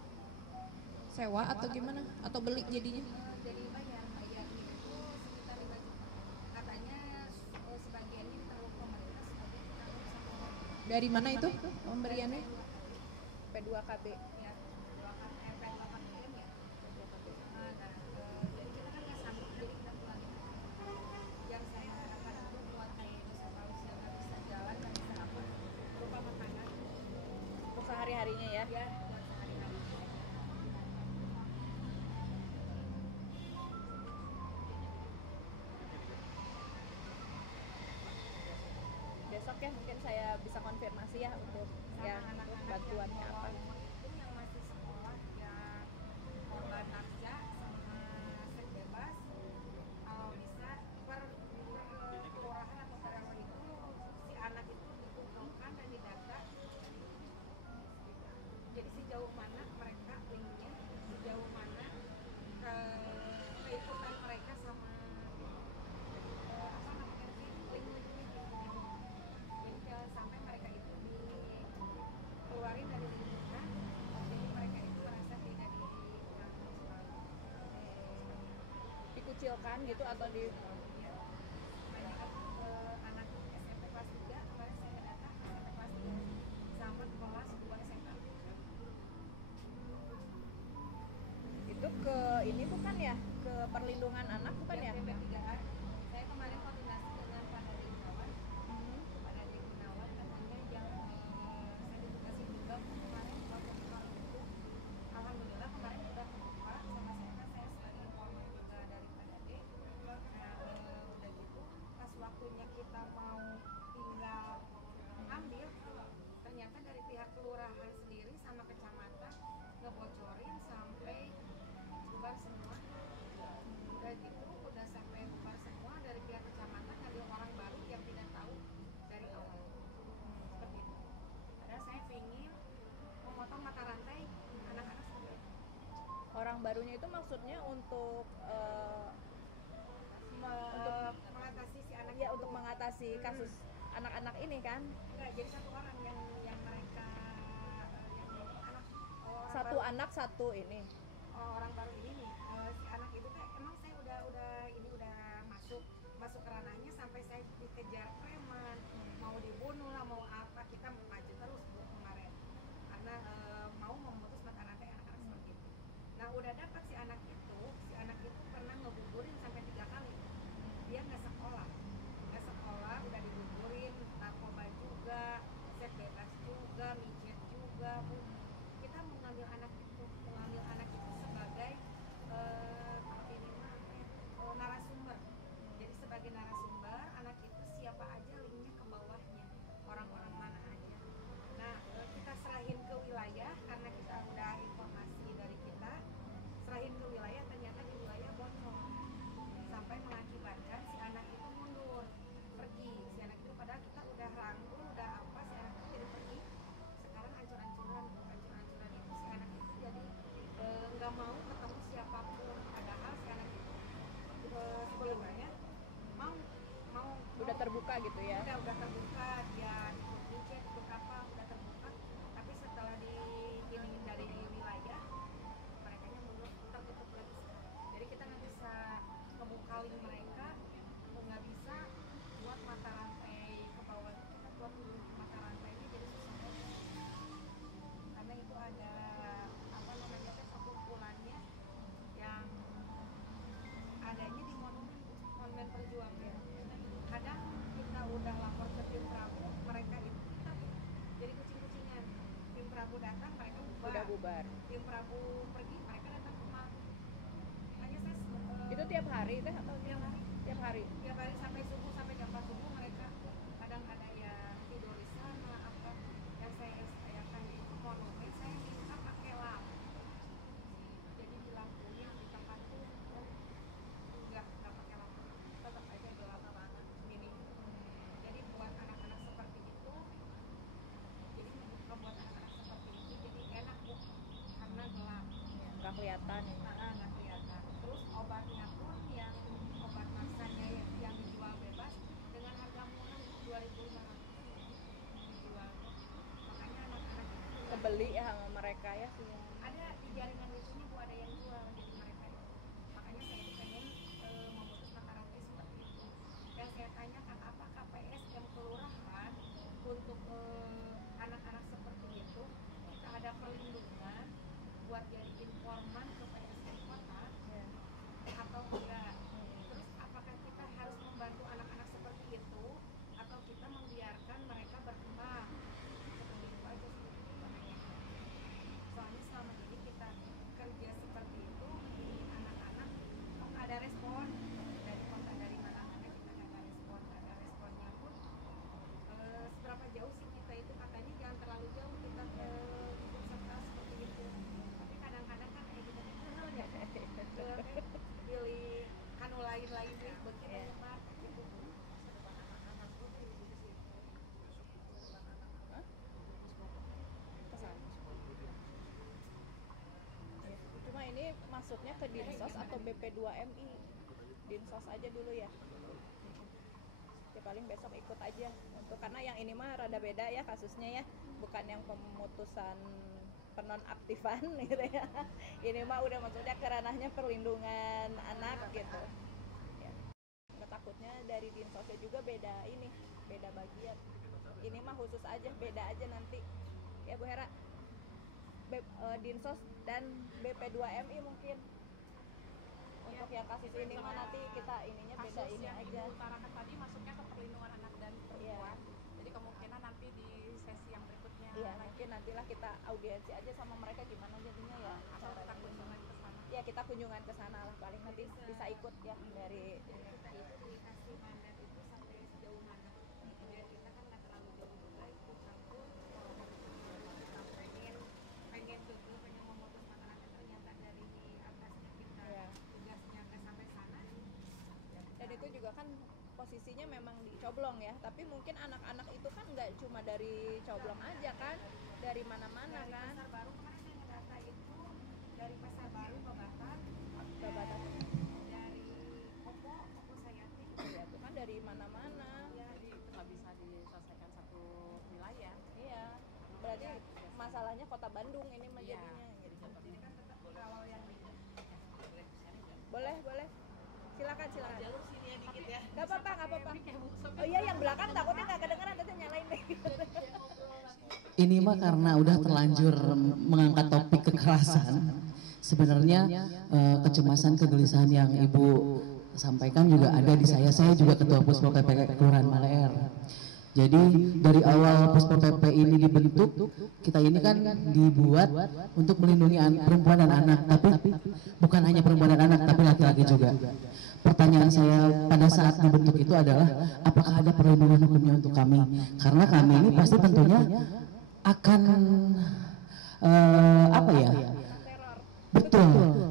Sewa atau gimana? Atau beli jadinya? Jadi bayarnya itu sekitar 5 juta. Katanya sebagiannya ditanggung pemerintah, sebagian ditanggung sama. Dari mana itu pemberiannya? P2KB. Ya, P2KBM ya. Jadi kita kan nggak sanggup, jadi kita pulangin. Yang saya harapkan itu buat kayak itu sefalus yang nggak bisa jalan, nggak bisa apa, berupa makanan. Untuk sehari-harinya ya? Ya, buat sehari-hari. Besok ya mungkin saya bisa konfirmasi ya untuk ya untuk bantuannya apa. Itu yang masih sekolah ya korban narja sama seks bebas, kalau bisa per kelurahan atau RW itu si anak itu dikumpulkan dan didata. Jadi sejauh mana mereka linknya, sejauh mana keikutan mereka sama apa namanya link-linknya gitu. Jadi jangan sampai mereka itu dikeluarin dari lingkungan, jadi mereka itu merasa tidak Dikucilkan gitu atau di ya. Banyak kan anak SMP kelas 3, kemarin saya data SMP kelas 3 sama kelas 2 SMA. itu ke ini bukan ya? Ke perlindungan anak bukan ya? PP3A. Saya kemarin koordinasi dengan Pak Dadi Gunawan. Pak Dadi Gunawan katanya yang saya ditugasin juga kemarin waktu itu. Alhamdulillah kemarin sudah kebuka sama saya kan saya sebagai informan juga dari Pak Dadi. Nah, udah gitu pas waktunya kita mau tinggal ambil, ternyata dari pihak kelurahan sendiri sama kecamatan ngebocorin sampai bubar semua. Udah gitu udah sampai bubar semua, dari pihak kecamatan ngambil orang baru yang tidak tahu dari awal. Seperti itu. Padahal saya ingin memotong mata rantai anak-anak semua. Orang barunya itu maksudnya untuk mengatasi si anak ya itu. untuk mengatasi kasus anak-anak ini kan? Enggak, jadi satu orang yang mereka yang anak Satu baru. anak satu ini. Orang baru ini nih, si anak itu teh emang saya udah masuk ke ranahnya sampai saya dikejar preman, mau dibunuh lah mau apa, kita maju terus Bu kemarin karena mau memutus mata rantai anak-anak seperti itu. Nah udah dapat si anak itu pernah ngegugurin sampai 3 kali. Dia nggak sekolah, udah digugurin, narkoba juga, seks bebas juga, micet juga Bu. Kita mengambil anak itu sebagai narasumber. Jadi sebagai narasumber, anak itu siapa aja linknya ke bawahnya, orang-orang mana aja. Nah, kita serahin ke wilayah karena kita udah informasi dari kita, serahin ke wilayah, ternyata di wilayah bocor sampai mengakibatkan si anak itu mundur, pergi. Si anak itu padahal kita udah rangkul, udah apa, si anak itu jadi pergi. Sekarang ancur-ancuran itu si anak itu jadi nggak mau ketemu siapapun, padahal si anak itu sebelumnya mau Udah terbuka gitu ya? udah terbuka, dia ikut micet, ikut apa, udah terbuka, tapi setelah dibilangin dari wilayah mereka mundur, tertutup lagi sekarang. Jadi kita nggak bisa ngebukalin mereka, nggak bisa buat mata rantai ke bawah, kita buat mata rantainya jadi susah banget. Karena itu ada apa namanya perkumpulannya yang adanya di monumen perjuangan. Kadang kita udah lapor ke tim Prabu, mereka itu kita jadi kucing-kucingan. Tim Prabu datang, mereka bubar. Udah bubar. Tim Prabu pergi, mereka datang ke rumah. Makanya saya Itu tiap hari teh atau tiap hari? Tiap hari. Tiap hari sampai subuh, sampai jam 4 subuh mereka kadang ada yang tidur di sana apa. Yang saya kayak monumen saya kelihatan. Nggak kelihatan. Terus obatnya pun yang obat maksanya yang dijual bebas dengan harga murah 2.500 dijual. Makanya anak-anak itu Kebeli ya sama mereka ya. ada di jaringan lucunya Bu, ada yang jual jadi mereka itu. Makanya saya itu pengen memutus mata rantai seperti itu. Dan saya tanyakan apakah PSM kelurahan untuk anak-anak seperti itu kita ada perlindungan buat jadi informan ke PSM kota atau enggak? Terus apakah kita harus membantu anak-anak seperti itu atau kita membiarkan mereka berkembang? Seperti itu aja sih. Soalnya selama ini kita kerja seperti itu di anak-anak kok nggak ada respon dari kota dari mana-mana, kita nggak ada respon. Ada responnya pun seberapa jauh sih kita itu, katanya jangan terlalu jauh kita ke serta seperti itu, tapi kadang-kadang kan kayak kita ya pilih kanu lain-lain nih begini mah gitu. Cuma ini masuknya ke Dinsos atau BP2MI? Dinsos aja dulu ya. Ya paling besok ikut aja untuk, karena yang ini mah rada beda ya kasusnya ya, bukan yang pemutusan penonaktifan gitu ya. Ini mah udah maksudnya ke ranahnya perlindungan anak gitu. Ya. Takutnya dari Dinsosnya juga beda ini, beda bagian. Ini mah khusus aja, beda aja nanti. Ya Bu Hera. Dinsos dan BP2MI mungkin. Untuk yang kasus ini mah nanti kita ininya beda ini yang aja. Ibu utarakan tadi masuknya ke perlindungan anak dan perempuan. Jadi kemungkinan nanti di sesi yang berikutnya. Iya, mungkin nantilah kita audiensi aja sama mereka gimana jadinya ya. Atau kita kunjungan ke sana. Ya kita kunjungan ke sana lah, paling nanti bisa ikut ya dari Kita itu dikasih mandat itu sampai sejauh mana? Biar kita kan nggak terlalu jauh juga ikut campur. Kita pengen tutup, pengen memutus mata rantai, ternyata dari atasnya kita tugasnya nggak sampai sana. dan itu juga kan posisinya memang di Coblong ya, tapi mungkin anak-anak itu kan nggak cuma dari Coblong aja kan, dari mana-mana Dari kan. Pasar Baru kemarin saya ngedata itu dari Pasar Baru Babatan, dari Opo Sayati. Ya itu kan dari mana-mana. Ya, jadi itu nggak bisa diselesaikan satu wilayah. Iya, berarti masalahnya Kota Bandung ini menjadinya. Jadi kan tetap kawal yang Boleh. Silakan. Jalur sini ya dikit ya. Gak apa-apa. Oh iya, yang belakang takutnya nggak kedengeran, nanti nyalain deh. Ini mah karena udah terlanjur mengangkat topik kekerasan. Sebenarnya kecemasan, kegelisahan yang Ibu sampaikan juga ada di saya. Saya juga Ketua Puspol PP Kelurahan Maleer. Jadi dari awal Puspol PP ini dibentuk, kita ini kan dibuat untuk melindungi perempuan dan anak, tapi bukan hanya perempuan dan anak, tapi laki-laki juga. Pertanyaan saya pada saat dibentuk itu adalah, apakah ada perlindungan hukumnya untuk kami? Karena kami ini pasti tentunya akan betul,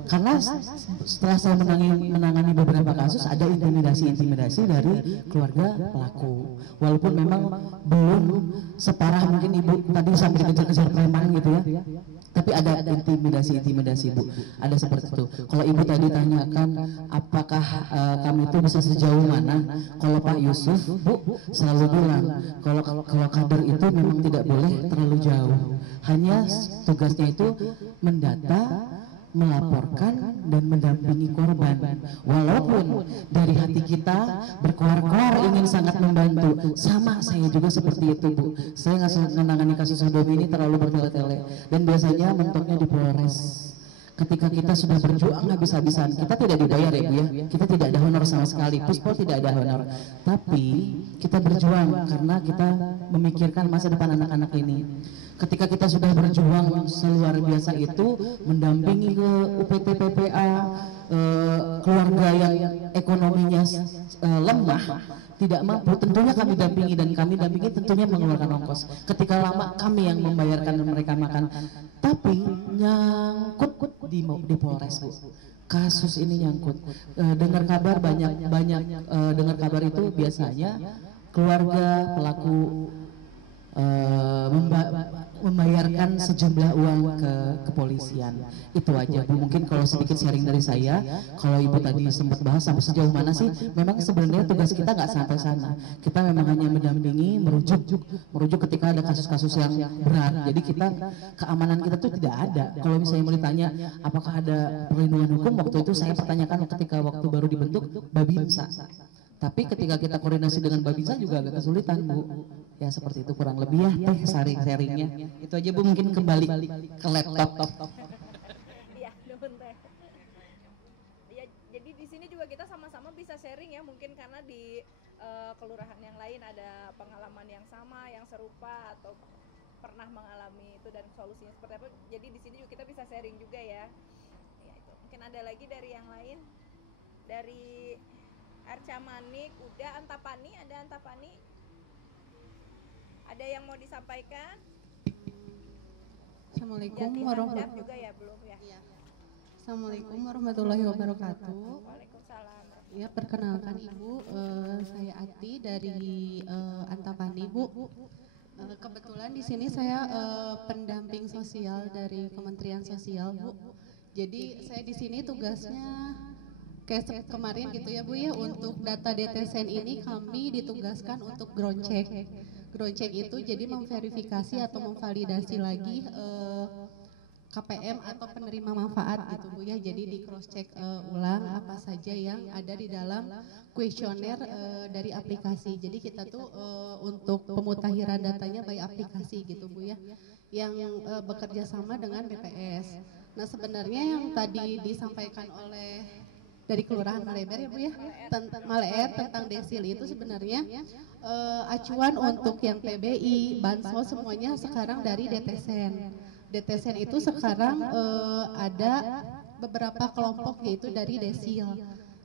karena setelah saya menangani beberapa kasus, ada intimidasi dari keluarga pelaku. Walaupun memang belum separah mungkin Ibu tadi sampai dikejar-kejar preman gitu ya, tapi ada intimidasi Bu, ada seperti itu. Kalau Ibu tadi tanyakan apakah kami itu bisa sejauh mana, kalau Pak Yusuf Bu selalu bilang kalau kader itu memang tidak boleh terlalu jauh, hanya tugasnya itu mendata, melaporkan dan mendampingi korban. Walaupun dari hati kita berkoar-koar ingin sangat membantu, sama saya juga seperti itu Bu. Saya nggak menangani kasus sodomi ini terlalu bertele-tele, dan biasanya mentoknya di Polres. Ketika kita sudah berjuang habis-habisan, kita tidak dibayar ya Bu ya, kita tidak ada honor sama sekali, Puspol tidak ada honor, tapi kita berjuang karena kita memikirkan masa depan anak-anak ini. Ketika kita sudah berjuang seluar biasa itu, mendampingi ke UPT PPA, keluarga yang ekonominya lemah, tidak mampu, tentunya kami dampingi, dan kami dampingi tentunya mengeluarkan ongkos. Ketika lama kami yang membayarkan dan mereka makan, tapi nyangkut di Polres Bu. Kasus ini nyangkut. Dengar kabar banyak dengar kabar itu biasanya keluarga pelaku membayarkan sejumlah uang ke kepolisian. Itu aja Bu, mungkin kalau sedikit sharing dari saya. Kalau Ibu tadi sempat bahas sampai sejauh mana sih, memang sebenarnya tugas kita nggak sampai sana. Kita memang hanya mendampingi, merujuk ketika ada kasus-kasus yang berat. Jadi kita, keamanan kita tuh tidak ada. Kalau misalnya mau ditanya apakah ada perlindungan hukum, waktu itu saya pertanyakan ketika waktu baru dibentuk Babinsa. Tapi ketika kita koordinasi dengan Babinsa juga agak kesulitan Bu. Ya seperti itu kurang lebih ya sharingnya. Itu aja Bu, mungkin kembali ke laptop. Iya, nuhun teh. Ya, jadi di sini juga kita sama-sama bisa sharing ya, mungkin karena di kelurahan yang lain ada pengalaman yang sama, yang serupa atau pernah mengalami itu dan solusinya seperti apa. Jadi di sini juga kita bisa sharing juga ya. Ya itu. Mungkin ada lagi dari yang lain. Dari Arca Manik, udah. Antapani, ada Antapani? Ada yang mau disampaikan? Assalamualaikum warahmatullahi juga ya, belum ya? Assalamualaikum warahmatullahi wabarakatuh. Waalaikumsalam. Ya, perkenalkan Ibu, saya Ati dari Antapani Bu. Kebetulan di sini saya pendamping sosial dari Kementerian Sosial Bu. Jadi saya di sini tugasnya kayak kemarin gitu ya Bu ya, untuk data DTSN ini kami ditugaskan untuk ground check. Ground check itu jadi memverifikasi atau memvalidasi lagi KPM atau penerima manfaat gitu Bu ya. Jadi di cross check ulang apa saja yang ada di dalam kuesioner dari aplikasi. Jadi kita tuh untuk pemutakhiran datanya by aplikasi gitu Bu ya, yang bekerja sama dengan BPS. Nah sebenarnya yang tadi disampaikan oleh dari Kelurahan Maleber ya Bu ya, Maleer tentang desil itu sebenarnya acuan untuk yang PBI, bansos semuanya sekarang dari DTSN. DTSN itu sekarang ada beberapa kelompok yaitu dari desil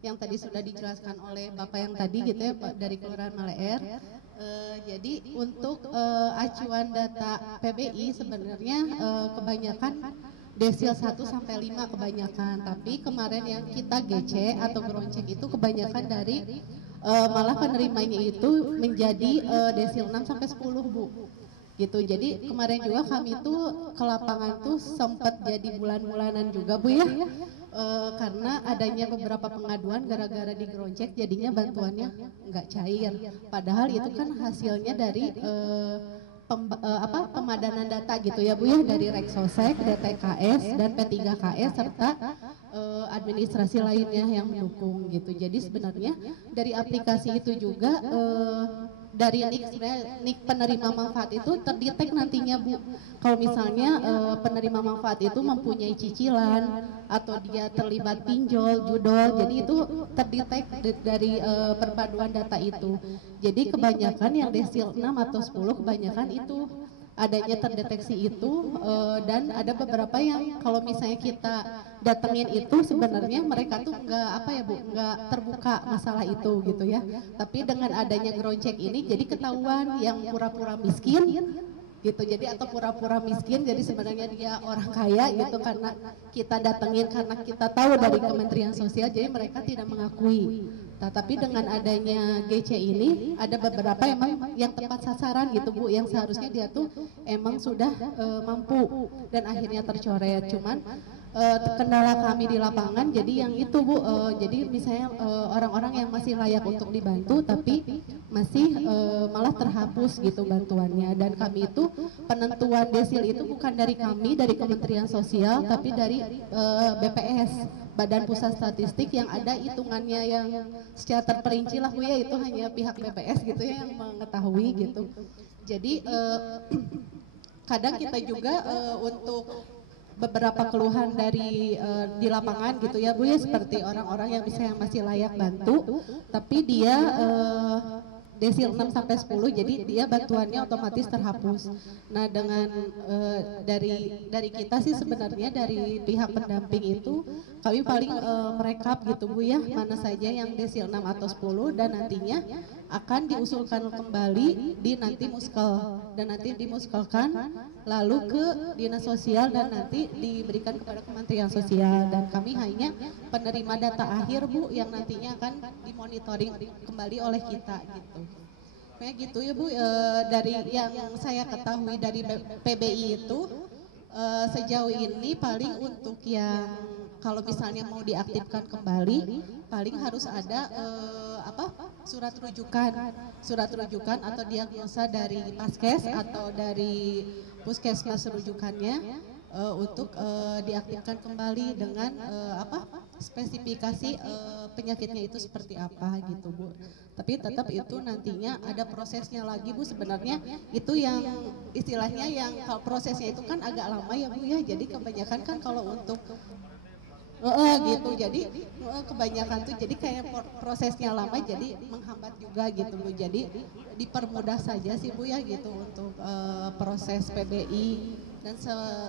yang tadi sudah dijelaskan oleh Bapak yang tadi gitu ya dari Kelurahan Maleer. Jadi untuk acuan data PBI sebenarnya kebanyakan desil 1 sampai 5 kebanyakan, tapi kemarin yang kita GC atau ground check itu kebanyakan dari malah penerimanya itu menjadi desil 6 sampai 10 Bu. Gitu. Jadi kemarin juga kami tuh ke lapangan tuh sempat jadi bulan-bulanan juga Bu ya. Karena adanya beberapa pengaduan gara-gara di ground check jadinya bantuannya nggak cair. Padahal itu kan hasilnya dari pemadanan data gitu ya Bu ya, dari Reksosek, DTKS dan P3KS serta administrasi lainnya yang mendukung gitu. Jadi sebenarnya dari aplikasi itu juga dari NIK penerima manfaat itu terdetek nantinya Bu. Kalau misalnya penerima manfaat itu mempunyai cicilan atau dia terlibat pinjol, judol, jadi itu terdetek dari perpaduan data itu. Jadi kebanyakan yang desil 6 atau 10 kebanyakan itu adanya terdeteksi itu, dan ada beberapa yang kalau misalnya kita datengin itu sebenarnya mereka tuh nggak terbuka masalah itu gitu ya. Tapi dengan adanya ground check ini jadi ketahuan yang pura-pura miskin gitu, jadi atau pura-pura miskin jadi sebenarnya dia orang kaya gitu karena kita datengin karena kita tahu dari Kementerian Sosial, jadi mereka tidak mengakui. Nah, tapi dengan adanya GC ini ada beberapa emang yang tepat sasaran gitu Bu, yang seharusnya dia tuh emang sudah mampu dan akhirnya tercoret. Cuman kendala kami di lapangan jadi yang itu Bu, jadi misalnya orang-orang yang masih layak untuk dibantu tapi masih malah terhapus gitu bantuannya. Dan kami itu penentuan desil itu bukan dari kami, dari Kementerian Sosial, tapi dari BPS, Badan Pusat Statistik, yang ada hitungannya yang secara terperinci lah Bu ya, itu hanya pihak BPS gitu ya yang mengetahui gitu. Jadi kadang kita juga untuk beberapa keluhan dari di lapangan gitu ya Bu ya, seperti orang-orang yang misalnya masih layak bantu tapi dia desil 6 sampai 10, jadi dia bantuannya otomatis terhapus. Nah, dengan dari kita sih sebenarnya dari pihak pendamping itu kami paling merekap gitu Bu ya, mana saja yang desil 6 atau 10 dan nantinya akan diusulkan kembali di nanti muskel, dan nanti dimuskelkan lalu ke Dinas Sosial dan nanti diberikan kepada Kementerian Sosial, dan kami hanya penerima data akhir Bu yang nantinya akan dimonitoring kembali oleh kita gitu. Kayak gitu ya Bu, dari yang saya ketahui dari PBI itu sejauh ini paling untuk yang kalau misalnya mau diaktifkan kembali, paling harus ada surat rujukan atau diagnosa dari Paskes atau dari puskesmas rujukannya untuk diaktifkan kembali dengan spesifikasi penyakitnya itu seperti apa gitu Bu. Tapi tetap itu nantinya ada prosesnya lagi Bu, sebenarnya itu yang istilahnya yang kalau prosesnya itu kan agak lama ya Bu ya, jadi kebanyakan kan kalau untuk gitu, jadi kebanyakan tuh jadi kayak prosesnya lama jadi menghambat juga gitu Bu, jadi dipermudah saja sih Bu ya gitu untuk proses PBI. Dan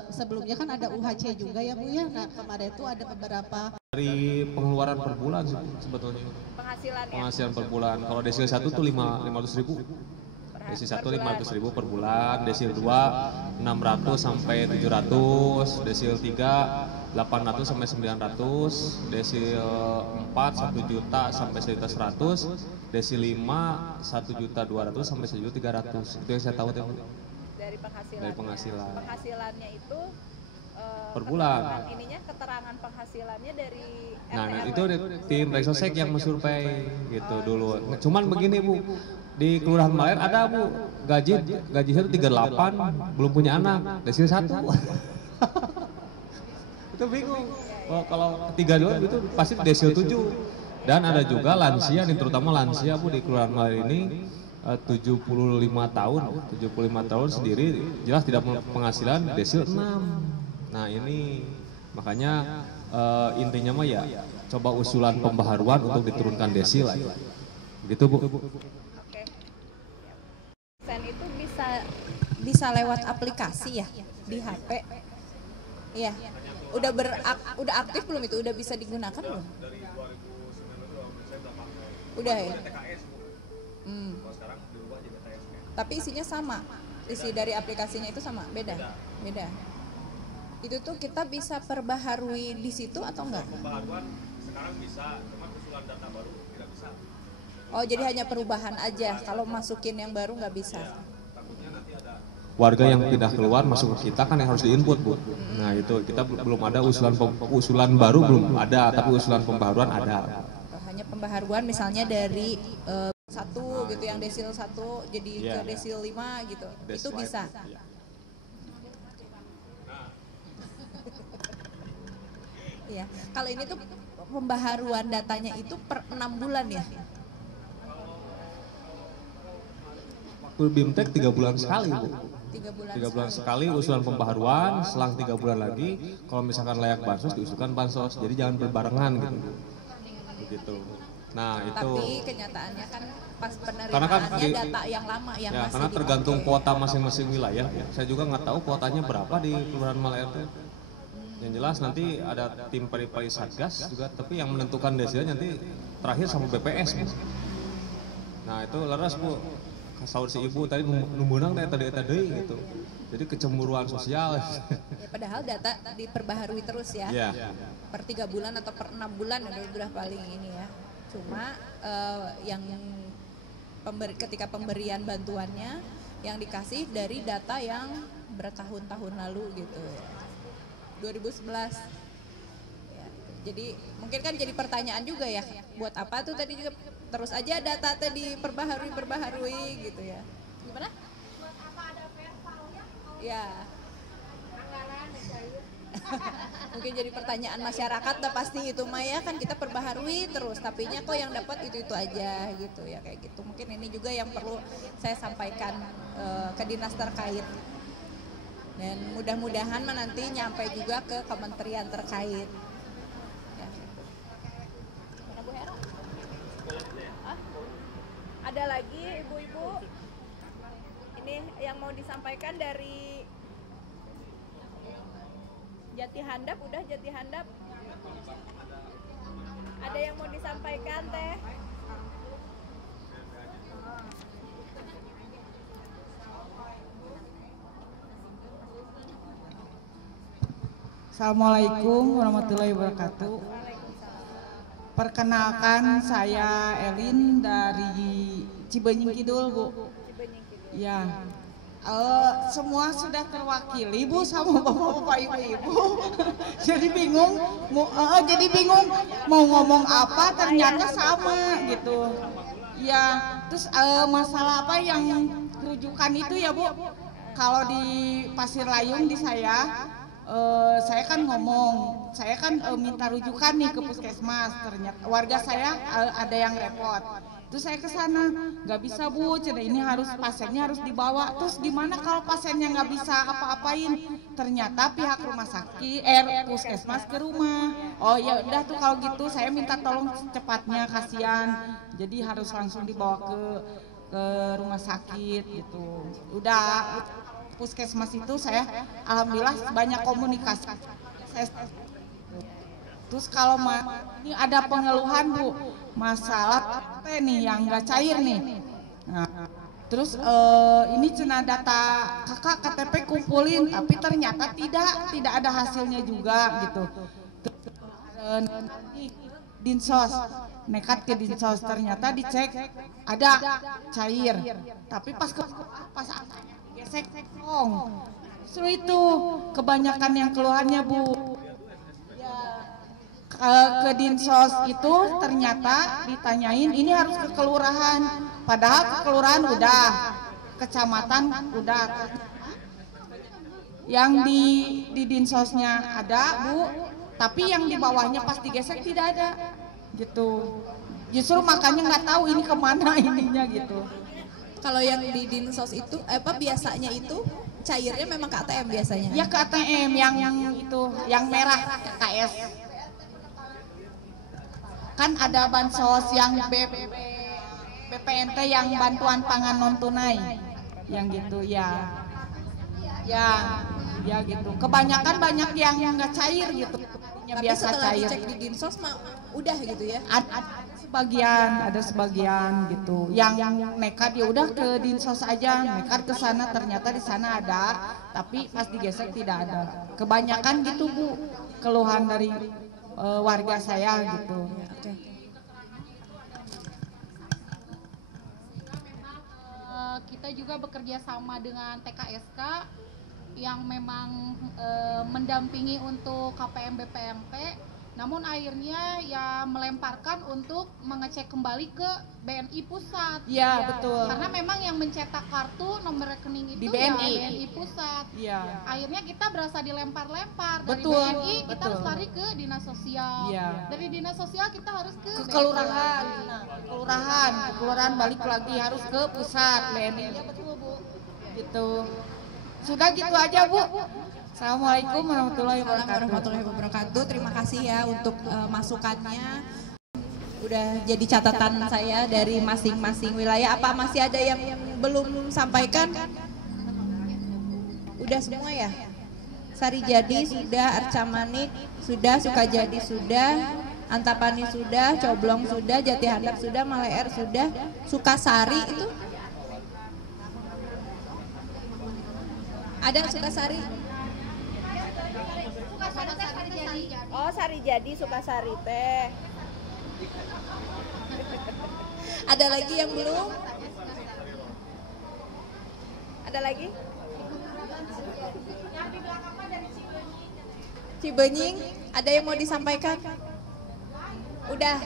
sebelumnya kan ada UHC juga ya Bu ya, nah kemarin itu ada beberapa dari pengeluaran per bulan sebetulnya. Penghasilan per bulan. Kalau desil 1 tuh 500.000. Desil 1 500.000 per bulan, desil 2 600 sampai 700, desil 3 800 sampai 900, desil 4 1 juta sampai 1.100.000, desil 5 1.200.000 sampai 1.300.000. Itu yang saya tahu tuh. Dari penghasilan. Dari penghasilan. Penghasilannya itu per bulan. Keterangan penghasilannya dari Nah, itu tim Reksosek yang mensurvei gitu dulu. Cuman begini Bu, di Kelurahan Maler ada Bu, gaji itu 38, belum punya anak, desil 1. Itu bingung. Kalau 32 itu pasti desil 7. Dan ada juga lansia, terutama lansia Bu di Kelurahan Maler ini 75 tahun sendiri jelas tidak penghasilan desil 6. Nah ini makanya intinya mah ya coba usulan pembaharuan untuk diturunkan desil aja. Begitu Bu. Oke. Sen itu bisa lewat aplikasi ya di HP. Iya. Udah aktif belum itu? Udah bisa digunakan belum? Dari 2019 udah ya. Tapi isinya sama, isi dari aplikasinya itu sama, beda. Itu tuh kita bisa perbaharui di situ atau enggak? Pembaharuan sekarang bisa, cuma usulan data baru tidak bisa. Oh jadi hanya perubahan aja, kalau masukin yang baru nggak bisa. Takutnya nanti ada warga yang pindah keluar masuk ke kita kan yang harus diinput Bu. Nah itu kita belum ada usulan baru belum ada, tapi usulan pembaharuan ada. Hanya pembaharuan misalnya dari 1 gitu yang desil 1 jadi ke desil 5 gitu. Itu bisa. Iya. Kalau ini tuh pembaharuan datanya itu per 6 bulan ya. Waktu BIMTEK 3 bulan sekali Bu. 3 bulan sekali usulan pembaharuan, selang 3 bulan lagi kalau misalkan layak bansos diusulkan bansos. Jadi jangan berbarengan gitu. Begitu. Nah itu. Tapi kenyataannya kan pas penerimaannya karena kan data yang lama yang masih karena tergantung kuota masing-masing wilayah. Saya juga nggak tahu kuotanya berapa di Kelurahan Maler itu. Yang jelas nanti ada tim peripari Satgas juga, tapi yang menentukan desilnya nanti terakhir sama BPS. Nah itu leres Bu. Saur si ibu tadi numbunang tadi gitu. Jadi kecemburuan sosial. Ya, padahal data diperbaharui terus ya. Per 3 bulan atau per 6 bulan udah paling ini ya. Cuma yang ketika pemberian bantuannya yang dikasih dari data yang bertahun-tahun lalu gitu ya. 2011. Ya, jadi mungkin kan jadi pertanyaan juga ya, buat apa tuh tadi juga terus aja data tadi perbaharui gitu ya. Gimana? Buat apa ada verbalnya? Ya. Anggaran cair. Mungkin jadi pertanyaan masyarakat dah pasti itu Maya kan kita perbaharui terus, tapinya kok yang dapat itu aja gitu ya kayak gitu. Mungkin ini juga yang perlu saya sampaikan ke dinas terkait. Dan mudah-mudahan nanti nyampe juga ke kementerian terkait. Ya. Mana Bu Hera? Ada lagi ibu-ibu? Ini yang mau disampaikan dari Jati Handap, udah Jati Handap. Ada yang mau disampaikan Teh? Assalamualaikum warahmatullahi wabarakatuh. Perkenalkan saya Elin dari Cibenying Kidul, Bu. Ya. Semua sudah terwakili, Bu, sama bapak-bapak ibu-ibu. Jadi bingung mau ngomong apa, ternyata sama gitu. Ya, terus masalah apa yang rujukan itu ya, Bu? Kalau di Pasir Layung di saya kan ngomong, saya kan minta rujukan nih ke puskesmas. Ternyata warga saya ada yang repot. Terus saya ke sana, nggak bisa, Bu, ini pasiennya harus dibawa. Terus gimana kalau pasiennya nggak bisa apa-apain? Ternyata pihak rumah sakit, puskesmas ke rumah. Oh ya udah tuh kalau gitu saya minta tolong secepatnya, kasihan. Jadi harus langsung dibawa ke rumah sakit gitu. Udah puskesmas itu saya alhamdulillah banyak komunikasi. Terus kalau ini ada pengeluhan, Bu, masalah nih yang nggak cair nih. Nah, terus ini cina data kakak KTP kumpulin, tapi ternyata tidak ada hasilnya juga gitu. Dinsos nekat ke Dinsos, ternyata dicek ada cair, tapi pas gesek kong. Justru itu kebanyakan yang keluhannya, Bu. Ke Dinsos itu ternyata ditanyain ini harus ke kelurahan, padahal ke kelurahan udah, kecamatan udah, yang di Dinsosnya ada, Bu, tapi yang di bawahnya pas digesek tidak ada gitu. Justru makanya nggak tahu ini kemana ininya gitu. Kalau yang di Dinsos itu biasanya itu cairnya memang ke ATM biasanya? Ya ke ATM yang itu, yang merah KS. Kan ada bansos yang BPNT yang bantuan pangan non tunai, yang gitu ya gitu. Kebanyakan banyak yang nggak cair gitu. Tapi biasa setelah cair. Dicek di Dinsos mah udah gitu ya? Ada sebagian gitu. Yang nekat ya udah ke Dinsos aja, nekat ke sana ternyata di sana ada, tapi pas digesek tidak ada. Kebanyakan gitu, Bu, keluhan dari warga saya gitu. Kita juga bekerja sama dengan TKSK yang memang mendampingi untuk KPM BPMT, namun akhirnya ya melemparkan untuk mengecek kembali ke BNI Pusat. Iya, betul. Karena memang yang mencetak kartu nomor rekening itu di BNI. Ya BNI Pusat. Iya. Akhirnya kita berasa dilempar-lempar dari betul, BNI, kita betul. harus lari ke dinas sosial. Iya. Dari dinas sosial kita harus ke kelurahan. Kelurahan balik lagi harus ke pusat BNI. Iya betul, Bu. Gitu. Sudah gitu aja, Bu. Assalamualaikum warahmatullahi wabarakatuh. Terima kasih ya untuk masukannya. Udah jadi catatan saya dari masing-masing wilayah. Apa masih ada yang belum sampaikan? Udah semua ya? Sarijadi sudah, Arca Manik sudah, Sukajadi sudah, Antapani sudah, Coblong sudah, Jati Handap sudah, Maleer sudah, Sukasari itu? Ada Sukasari? Oh, Sarijadi, Sukasari teh. Ada lagi yang belum? Ada lagi? Cibenying, ada yang mau disampaikan? Udah.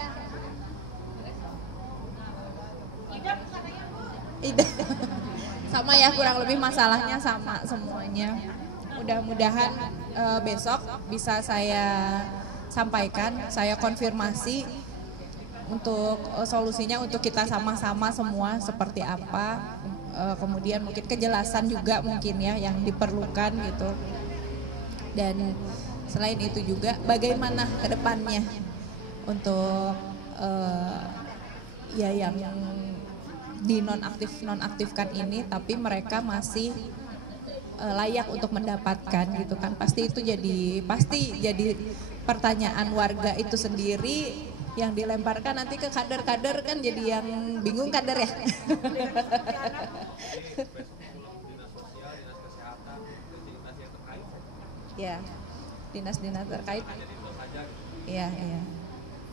Sama ya, kurang lebih masalahnya sama semuanya. Mudah-mudahan besok bisa saya sampaikan, saya konfirmasi untuk solusinya untuk kita sama-sama semua seperti apa. Kemudian mungkin kejelasan juga mungkin ya yang diperlukan gitu. Dan selain itu juga bagaimana ke depannya untuk ya yang di nonaktifkan ini tapi mereka masih layak untuk mendapatkan gitu kan. Pasti jadi pertanyaan warga itu sendiri yang dilemparkan nanti ke kader-kader kan, jadi yang bingung kader ya. Ya, dinas-dinas terkait. Iya.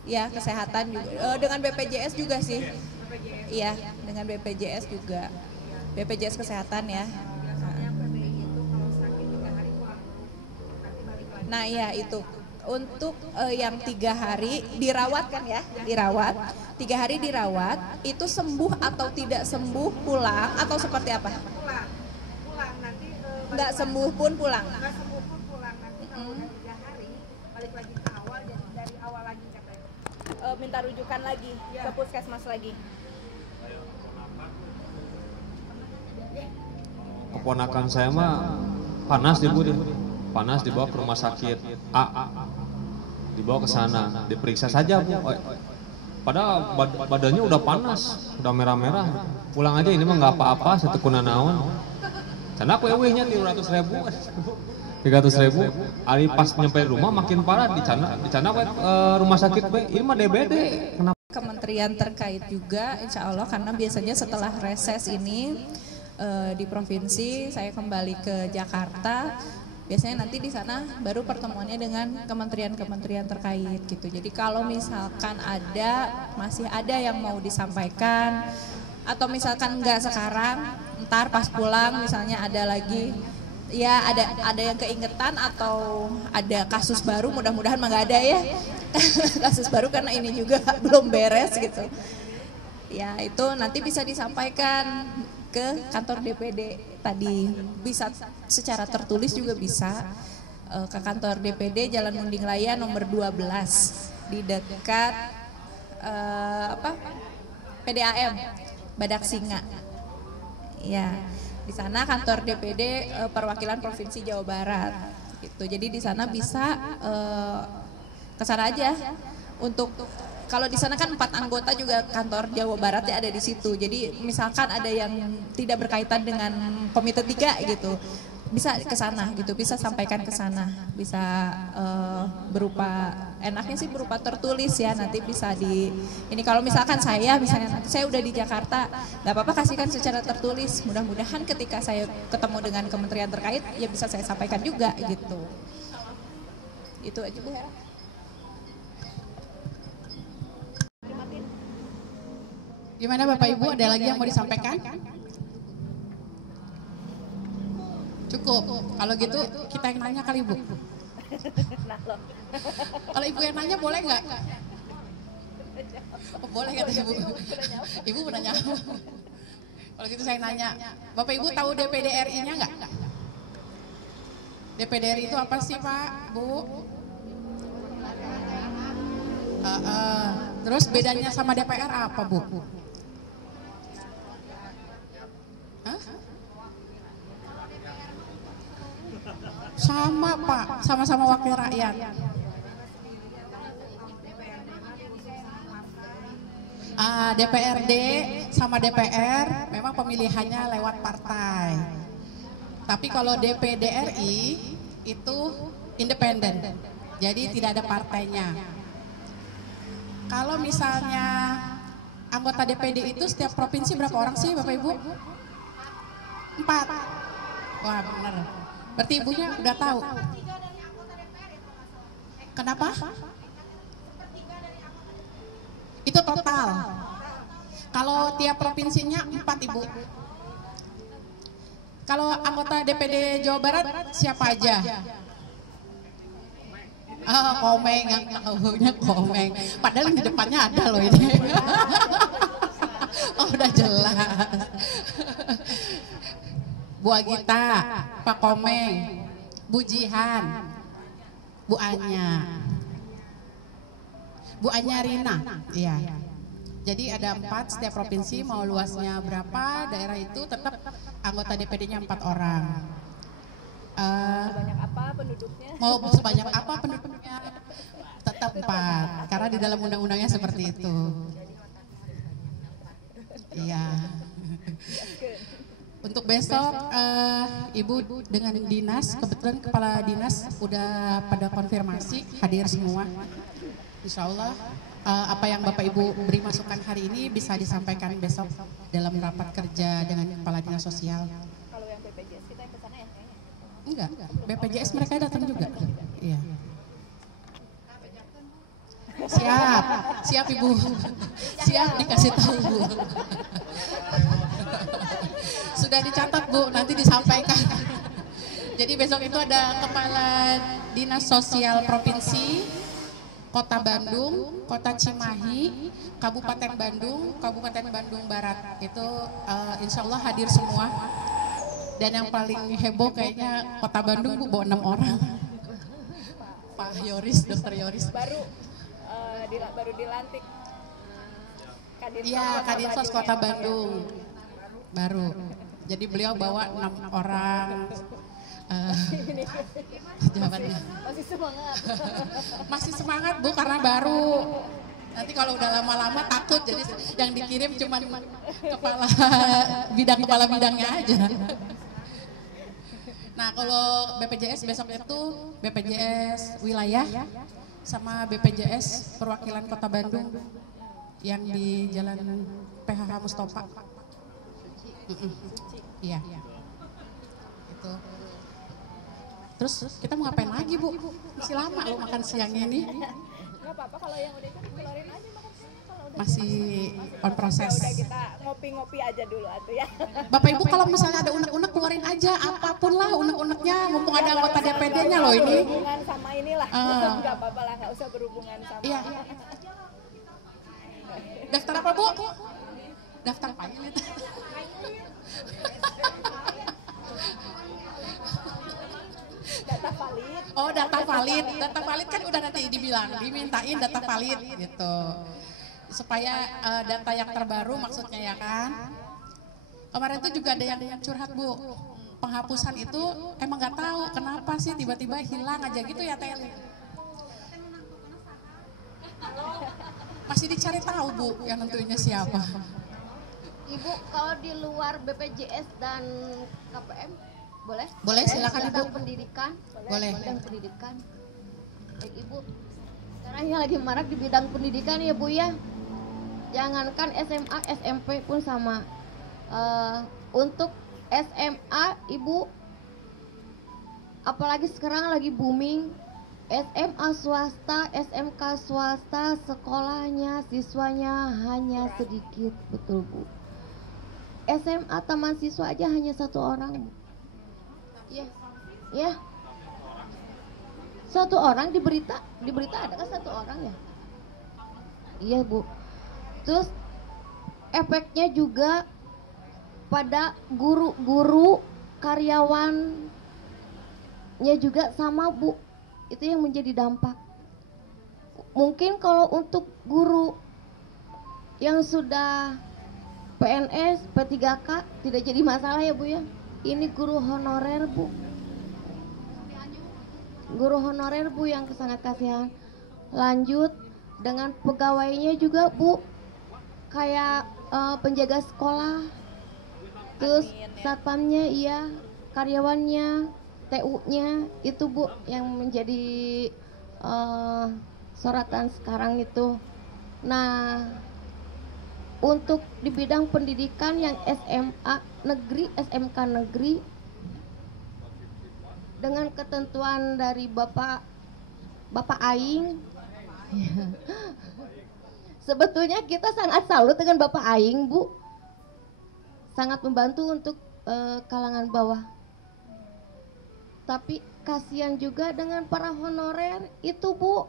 Ya, kesehatan juga dengan BPJS juga sih. Iya, dengan BPJS juga. BPJS Kesehatan ya. Nah iya itu. Untuk yang 3 hari dirawat kan ya, dirawat. 3 hari dirawat, itu sembuh atau tidak sembuh pulang atau seperti apa? Pulang nanti Nggak sembuh pun pulang. nggak sembuh pun pulang nanti kalau udah 3 hari balik lagi ke awal dan dari awal lagi katanya. Minta rujukan lagi ke puskesmas lagi. Keponakan saya mah panas di Bu, panas dibawa ke rumah sakit A, dibawa ke sana, diperiksa saja Bu. Padahal badannya udah panas, udah merah-merah. Pulang aja ini mah nggak apa-apa, satu kuna naon. Karena aku ewehnya 300.000. Ari pas nyampe rumah makin parah di cana rumah sakit ini mah DBD. Kenapa? Kementerian terkait juga insya Allah karena biasanya setelah reses ini di provinsi saya kembali ke Jakarta, biasanya nanti di sana baru pertemuannya dengan kementerian-kementerian terkait gitu. Jadi kalau misalkan masih ada yang mau disampaikan atau misalkan nggak sekarang, ntar pas pulang misalnya ada lagi ya ada yang keingetan atau ada kasus baru, mudah-mudahan nggak ada ya kasus baru karena ini juga belum beres gitu. Ya itu nanti bisa disampaikan ke kantor DPD tadi, bisa secara tertulis juga bisa ke kantor DPD Jalan Munding Laya nomor 12 di dekat PDAM Badak Singa. Ya, di sana kantor DPD perwakilan Provinsi Jawa Barat gitu. Jadi di sana bisa ke sana aja untuk kalau di sana kan 4 anggota juga kantor Jawa Barat ya ada di situ. Jadi misalkan ada yang tidak berkaitan dengan Komite 3 gitu, bisa ke sana gitu, bisa sampaikan ke sana. Bisa berupa enaknya sih berupa tertulis ya, nanti bisa ini kalau misalkan misalnya nanti saya udah di Jakarta, nggak apa-apa kasihkan secara tertulis. Mudah-mudahan ketika saya ketemu dengan kementerian terkait ya bisa saya sampaikan juga gitu. Itu aja Bu Hera. Gimana Bapak Ibu, ada lagi yang mau disampaikan? Cukup, kalau gitu kita yang nanya kali Bu. Kalau Ibu yang nanya boleh nggak? Oh, boleh kata Ibu. Ibu udah nanya. Kalau gitu saya nanya, Bapak Ibu tahu DPD RI-nya nggak? DPD RI itu apa sih Pak, Bu? Terus bedanya sama DPR apa Bu? Sama Pak, sama-sama wakil rakyat. DPRD sama DPR memang pemilihannya lewat partai. Tapi kalau DPD RI itu independen, jadi tidak ada partainya. Kalau misalnya anggota DPD itu setiap provinsi berapa orang sih Bapak Ibu? 4. Wah benar. Berarti ibunya udah tahu. Kenapa? Itu total. Kalau tiap provinsinya 4 Ibu. Kalau anggota DPD Jawa Barat siapa aja? Komeng, yang tahunya Komeng. Padahal di depannya ada loh ini. Oh udah jelas. Bu Agita, Pak Komeng, Bu Jihan, Bu Anya Rina, iya. Jadi ada 4 setiap provinsi, mau luasnya berapa daerah itu tetap anggota DPD-nya 4 orang. Sebanyak apa penduduknya? Mau sebanyak apa penduduknya? Tetap 4, karena di dalam undang-undangnya seperti itu. Iya. Untuk besok, Ibu dengan dinas, kebetulan kepala dinas udah pada konfirmasi hadir semua. Insya Allah apa yang Bapak Ibu beri masukan hari ini bisa disampaikan besok dalam rapat kerja dengan kepala dinas sosial. Kalau yang BPJS kita yang kesana ya kayaknya? Enggak, BPJS mereka datang juga. Iya. Siap, siap Ibu. Siap dikasih tahu Bu. Sudah dicatat Bu, nanti disampaikan. Jadi besok itu ada Kepala Dinas Sosial Provinsi, Kota Bandung, Kota Cimahi, Kabupaten Bandung Barat. Itu insya Allah hadir semua. Dan yang paling heboh kayaknya Kota Bandung Bu, bawa 6 orang. Pak Yoris, Dokter Yoris. Baru dilantik. Iya, Kadinsos Kota Bandung. Baru. Jadi beliau bawa 6 orang. Jawabannya. Masih semangat. Masih semangat Bu karena baru. Nanti kalau udah lama-lama takut jadi yang dikirim cuma kepala bidangnya aja. Nah kalau BPJS besok itu BPJS wilayah sama BPJS perwakilan Kota Bandung yang di Jalan PHH Mustofa. Iya. Itu. Terus kita mau ngapain lagi Bu? Masih lama loh makan siang ini. Gak apa-apa kalau yang udah itu keluarin aja makan siang. Masih on proses. Udah kita ngopi-ngopi aja dulu atuh ya. Bapak Ibu kalau misalnya ada unek-unek keluarin aja apapun lah unek-uneknya, mumpung ada anggota DPD-nya loh ini. Berhubungan sama inilah, nggak apa-apa lah, nggak usah berhubungan sama. Iya. Daftar apa Bu? Daftar pilot. Data valid. Oh data valid, data valid kan udah nanti dimintain data valid gitu. Supaya data yang terbaru maksudnya ya kan. Kemarin itu juga ada yang curhat Bu, penghapusan itu emang nggak tahu kenapa sih tiba-tiba hilang aja gitu ya Teh. Masih dicari tahu Bu yang nentuinnya siapa. Ibu kalau di luar BPJS dan KPM boleh? Boleh silakan Ibu. Bidang pendidikan. Boleh. Bidang pendidikan. Baik Ibu. Sekarang yang lagi marak di bidang pendidikan ya Bu ya. Jangankan SMA, SMP pun sama. Untuk SMA Ibu, apalagi sekarang lagi booming SMA swasta, SMK swasta, sekolahnya, siswanya hanya sedikit, betul Bu. SMA taman siswa aja hanya 1 orang Bu. Iya, ya. 1 orang di berita ada kan 1 orang ya? Iya Bu. Terus efeknya juga pada guru-guru karyawannya juga sama Bu. Itu yang menjadi dampak. Mungkin kalau untuk guru yang sudah PNS, P3K tidak jadi masalah ya Bu ya. Ini guru honorer Bu. Guru honorer Bu yang sangat kasihan. Lanjut dengan pegawainya juga Bu. Kayak penjaga sekolah. Terus satpamnya iya, karyawannya, TU-nya itu Bu yang menjadi sorotan sekarang itu. Nah, untuk di bidang pendidikan yang SMA negeri, SMK negeri dengan ketentuan dari Bapak Aing sebetulnya kita sangat salut dengan Bapak Aing Bu, sangat membantu untuk kalangan bawah. Tapi kasihan juga dengan para honorer itu Bu.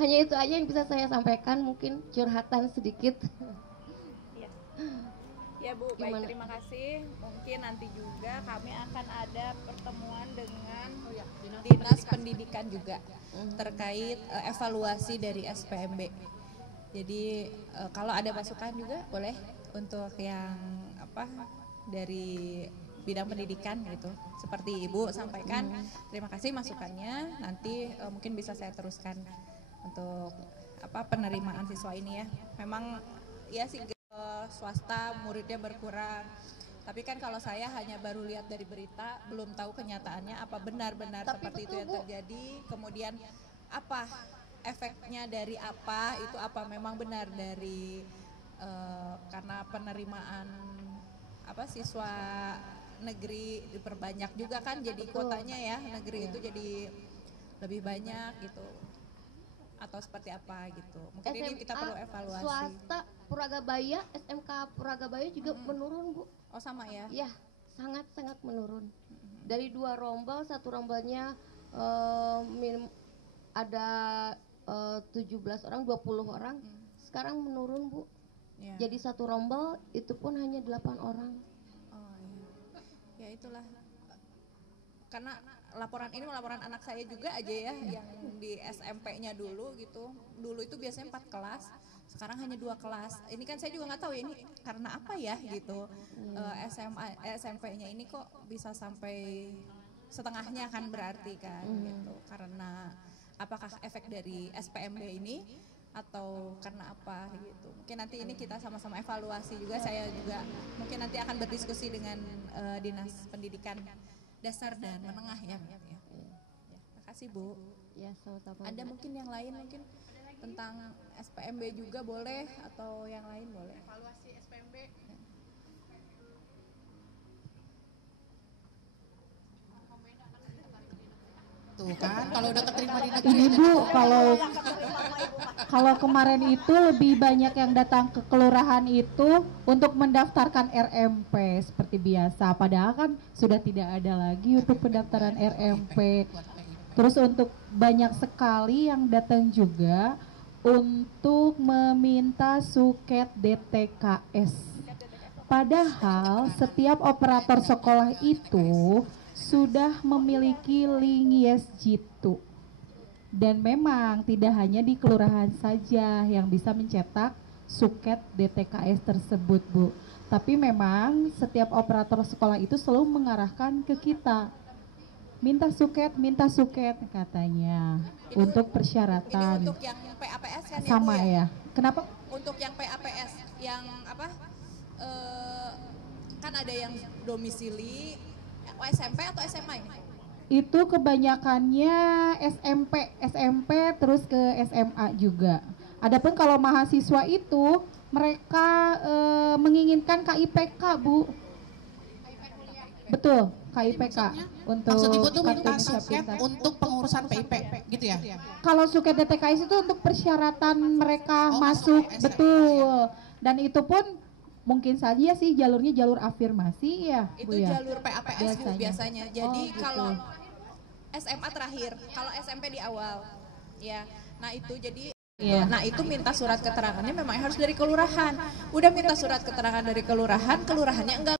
Hanya itu aja yang bisa saya sampaikan, mungkin curhatan sedikit. Ya, ya Bu, baik terima kasih. Mungkin nanti juga kami akan ada pertemuan dengan Dinas Pendidikan juga terkait evaluasi dari SPMB. Jadi kalau ada masukan juga boleh untuk yang dari bidang pendidikan gitu, seperti Ibu sampaikan. Terima kasih masukannya, nanti mungkin bisa saya teruskan untuk penerimaan siswa ini ya. Memang ya sih swasta muridnya berkurang, tapi kan kalau saya hanya baru lihat dari berita, belum tahu kenyataannya apa benar-benar seperti itu yang terjadi, kemudian apa efeknya dari itu apa memang benar dari karena penerimaan siswa negeri diperbanyak juga kan, jadi kuotanya ya negeri itu jadi lebih banyak gitu. atau seperti apa gitu. Mungkin ini kita perlu evaluasi. Swasta Puragabaya, SMK Puragabaya juga menurun, Bu. Oh, sama ya? Iya, sangat menurun. Dari 2 rombel, 1 rombelnya ada 17 orang, 20 orang. Sekarang menurun, Bu. Ya. Jadi 1 rombel itu pun hanya 8 orang. Oh iya. Ya itulah. Karena laporan anak saya juga aja ya, yang di SMP-nya dulu gitu. Dulu itu biasanya 4 kelas, sekarang hanya 2 kelas. Ini kan saya juga nggak tahu ya ini karena apa ya gitu. SMP-nya ini kok bisa sampai setengahnya kan berarti kan gitu. Karena apakah efek dari SPMB ini atau karena apa gitu. Mungkin nanti ini kita sama-sama evaluasi juga, saya juga mungkin nanti akan berdiskusi dengan Dinas Pendidikan Dasar dan Menengah ya. Makasih Bu. Ya, sama-sama. Ada mungkin yang lain mungkin tentang SPMB juga boleh atau yang lain boleh. Evaluasi SPMB. Tuh kan, kalau udah keterima di negeri. Ini Bu, kalau kemarin itu lebih banyak yang datang ke kelurahan itu untuk mendaftarkan RMP seperti biasa. Padahal kan sudah tidak ada lagi untuk pendaftaran RMP. Terus untuk banyak sekali yang datang juga untuk meminta suket DTKS. Padahal setiap operator sekolah itu sudah memiliki link Jitu. Dan memang tidak hanya di kelurahan saja yang bisa mencetak suket DTKS tersebut, Bu. Tapi memang setiap operator sekolah itu selalu mengarahkan ke kita. Minta suket katanya. Itu, untuk persyaratan. Ini untuk yang PAPS kan ya, sama Bu, ya? Kenapa? Untuk yang PAPS yang apa? Kan ada yang domisili SMP atau SMA ini? Itu kebanyakannya SMP terus ke SMA juga. Adapun kalau mahasiswa itu mereka menginginkan KIPK, Bu. Betul, KIPK untuk maksud Ibu tuh minta kartu suket untuk pengurusan PIP gitu ya? Kalau suket DTKS itu untuk persyaratan mereka masuk, betul. Dan itu pun mungkin saja sih jalurnya jalur afirmasi ya, itu Bu ya? jalur PAPS Bu biasanya. Jadi gitu. kalau SMA terakhir, kalau SMP di awal, ya. Nah itu jadi, nah itu minta surat keterangannya memang harus dari kelurahan. Udah minta surat keterangan dari kelurahan, kelurahannya enggak